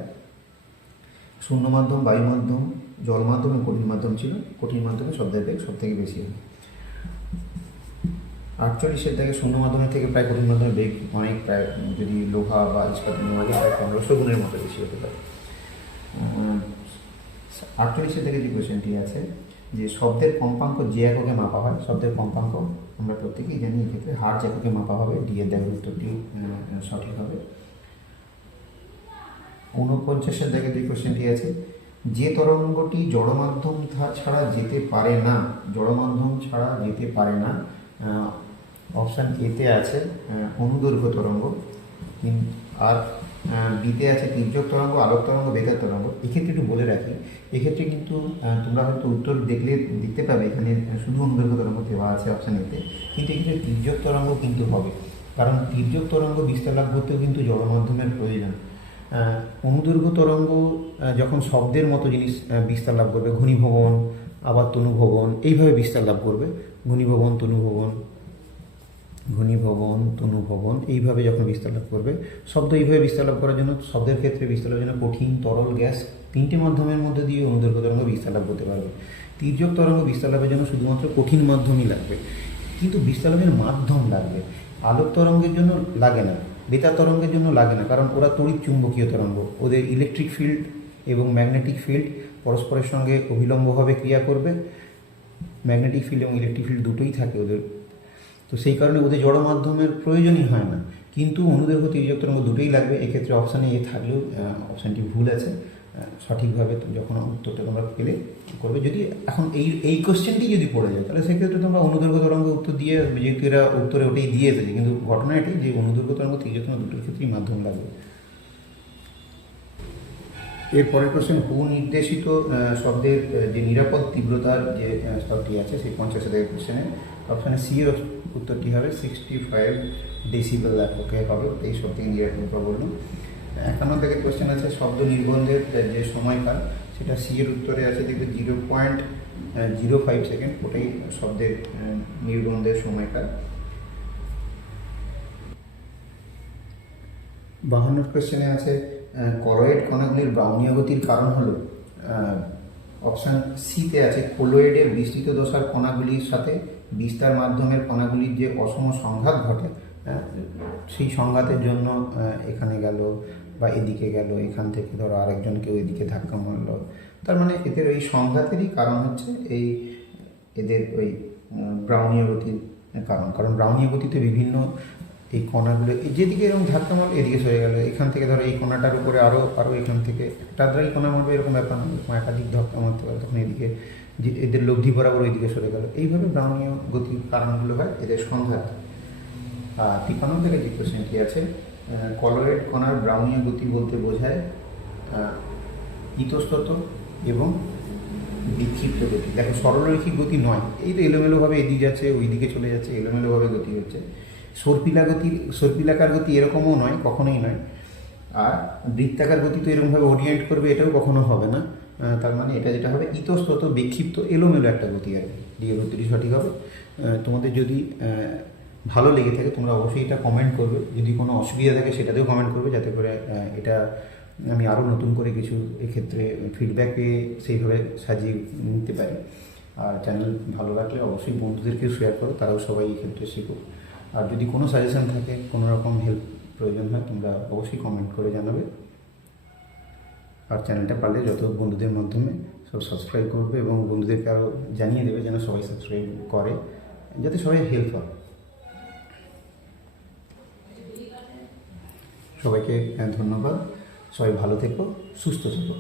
শূন্য মাধ্যম, বায়ু মাধ্যম, জল মাধ্যম এবং কঠিন মাধ্যম ছিল। কঠিন মাধ্যমে শব্দের বেগ সব থেকে বেশি হয়। 48 থেকে শূন্য মাধ্যমের থেকে প্রায় কঠিন মাধ্যমের বেগ অনেক, প্রায় যদি লোহা বা ইস্পাতের নেওয়া প্রায় 1500 গুণের মতো বেশি হতে পারে। 48 থেকে যে কোয়েশ্চেনটি আছে যে শব্দের কম্পাঙ্ক যে এককে মাপা হয়, শব্দের কম্পাঙ্ক আমরা প্রত্যেকেই জানি এক্ষেত্রে হার্জ এককে মাপা হবে। ডি এর দাগের উত্তরটি সঠিক হবে। 49 দাগের যে কোয়েশ্চেনটি আছে যে তরঙ্গটি জড় মাধ্যম ছাড়া যেতে পারে না, অপশান এতে আছে অনুদৈর্ঘ্য তরঙ্গ, আর বিতে আছে তির্যক তরঙ্গ, আলোক তরঙ্গ, বেতার তরঙ্গ। এক্ষেত্রে একটু বলে রাখি, এক্ষেত্রে কিন্তু তোমরা হয়তো উত্তর দেখতে পাবে এখানে শুধু অনুদৈর্ঘ্য তরঙ্গ দেওয়া আছে অপশান এতে, কিন্তু এক্ষেত্রে তির্যক তরঙ্গ কিন্তু হবে, কারণ তির্যক তরঙ্গ বিস্তার লাভ করতেও কিন্তু জড় মাধ্যমের প্রয়োজন। অনুদৈর্ঘ্য তরঙ্গ যখন শব্দের মতো জিনিস বিস্তার লাভ করবে, ঘনীভবন, আবার তনুভবন, এইভাবে বিস্তার লাভ করবে। ঘনীভবন, তনুভবন এইভাবে যখন বিস্তার লাভ করবে, শব্দ এইভাবে বিস্তার লাভ করার জন্য, শব্দের ক্ষেত্রে বিস্তার লাভের জন্য কঠিন, তরল, গ্যাস তিনটে মাধ্যমের মধ্যে দিয়ে অনুদৈর্ঘ্য তরঙ্গ বিস্তার লাভ করতে পারবে। তির্যক তরঙ্গ বিস্তার লাভের জন্য শুধুমাত্র কঠিন মাধ্যমই লাগবে, কিন্তু বিস্তার লাভের মাধ্যম লাগবে। আলোক তরঙ্গের জন্য লাগে না, বেতার তরঙ্গের জন্য লাগে না, কারণ ওরা তড়িৎ চুম্বকীয় তরঙ্গ, ওদের ইলেকট্রিক ফিল্ড এবং ম্যাগনেটিক ফিল্ড পরস্পরের সঙ্গে অভিলম্বভাবে ক্রিয়া করবে। ম্যাগনেটিক ফিল্ড এবং ইলেকট্রিক ফিল্ড দুটোই থাকে ওদের, তো সেই কারণে ওদের জড় মাধ্যমের প্রয়োজনই হয় না। কিন্তু অনুদৈর্ঘ্য তির্যক তরঙ্গ দুটোই লাগবে। এক্ষেত্রে অপশানে এ থাকলেও অপশানটি ভুল আছে। সঠিকভাবে যখন উত্তরটা তোমরা পেলে করবে। যদি এখন এই কোশ্চেনটি যদি পড়ে যায় তাহলে সেক্ষেত্রে তোমরা অনুদৈর্ঘ্য তরঙ্গ উত্তর দিয়ে, যেহেতু এরা উত্তরে ওটাই দিয়ে এসেছে, কিন্তু ঘটনা এটি যে অনুদৈর্ঘ্য তরঙ্গ তির্যক তরঙ্গ দুটোর ক্ষেত্রেই মাধ্যম লাগবে। এর পরের কোশ্চেন, নির্দেশিত শব্দের যে নিরাপদ তীব্রতার যে স্তরটি আছে সেই 50 থেকে কোশ্চেনে অপশানে সি এর উত্তরটি হবে 65 ডেসিবেল ওকে হবে, এই সব থেকে নিরাপদ বলল। 51 থেকে কোশ্চেন আছে শব্দ নির্বন্ধের যে সময়কাল, সেটা সি এর উত্তরে আছে দেখবে 0.05 সেকেন্ড, ওটাই শব্দের নির্বন্ধের সময়কাল। 52 কোশ্চেনে আছে কলয়েড কণাগুলির ব্রাউনীয় গতির কারণ হলো, অপশান সিতে আছে কোলয়েডের বিস্তৃত দশার কণাগুলির সাথে বিস্তার মাধ্যমের কণাগুলির যে অসম সংঘাত ঘটে, সেই সংঘাতের জন্য এখানে গেল বা এদিকে গেল, এখান থেকে ধরো আরেকজন কেউ এদিকে ধাক্কা মারল, তার মানে এদের ওই সংঘাতেরই কারণ হচ্ছে এই এদের ওই ব্রাউনীয় গতির কারণ ব্রাউনীয় গতিতে বিভিন্ন এই কণাগুলো যেদিকে এরকম ধাক্কা মারলো এদিকে সরে গেল, এখান থেকে ধরো এই কণাটার উপরে আরও এখান থেকে একটা দ্বারাই কণা মারবে, এরকম ব্যাপার না, একাধিক ধাক্কা মারতে পারে, তখন এদিকে যে এদের লব্ধি বরাবর ওইদিকে সরে গেল। এইভাবে ব্রাউনীয় গতির কারণগুলো হয় এদের সংঘাত। 53 থেকে যে কোশ্চেনটি আছে, কলয়েড কণার ব্রাউনীয় গতি বলতে বোঝায় ইতস্তত এবং বিক্ষিপ্ত গতি। দেখো সরলরৈখিক গতি নয়, এই তো এলোমেলোভাবে এদিকে যাচ্ছে ওইদিকে চলে যাচ্ছে, এলোমেলোভাবে গতি হচ্ছে। সর্পিলাকার গতি এরকমও নয়, কখনোই নয়। আর বৃত্তাকার গতি তো এরকমভাবে ওরিয়েন্ট করবে, এটাও কখনো হবে না। তার মানে এটা যেটা হবে ইতস্তত বিক্ষিপ্ত এলোমেলো একটা গতি আর কি। ডি এর উত্তরই সঠিক হবে। তোমাদের যদি ভালো লেগে থাকে তোমরা অবশ্যই এটা কমেন্ট করবে, যদি কোনো অসুবিধা থাকে সেটাতেও কমেন্ট করবে, যাতে করে এটা আমি আরও নতুন করে কিছু এক্ষেত্রে ফিডব্যাক পেয়ে সেইভাবে সাজিয়ে নিতে পারি। আর চ্যানেল ভালো লাগলে অবশ্যই বন্ধুদেরকেও শেয়ার করো, তারাও সবাই এক্ষেত্রে শিখো। আর যদি কোনো সাজেশন থাকে, কোনো রকম হেল্প প্রয়োজন হয়, তোমরা অবশ্যই কমেন্ট করে জানাবে। আর চ্যানেলটা পারলে যত বন্ধুদের মাধ্যমে সব সাবস্ক্রাইব করবে এবং বন্ধুদেরকে আরও জানিয়ে দেবে যেন সবাই সাবস্ক্রাইব করে, যাতে সবাই হেল্প হয়। সবাইকে ধন্যবাদ, সবাই ভালো থেকো, সুস্থ থেকো।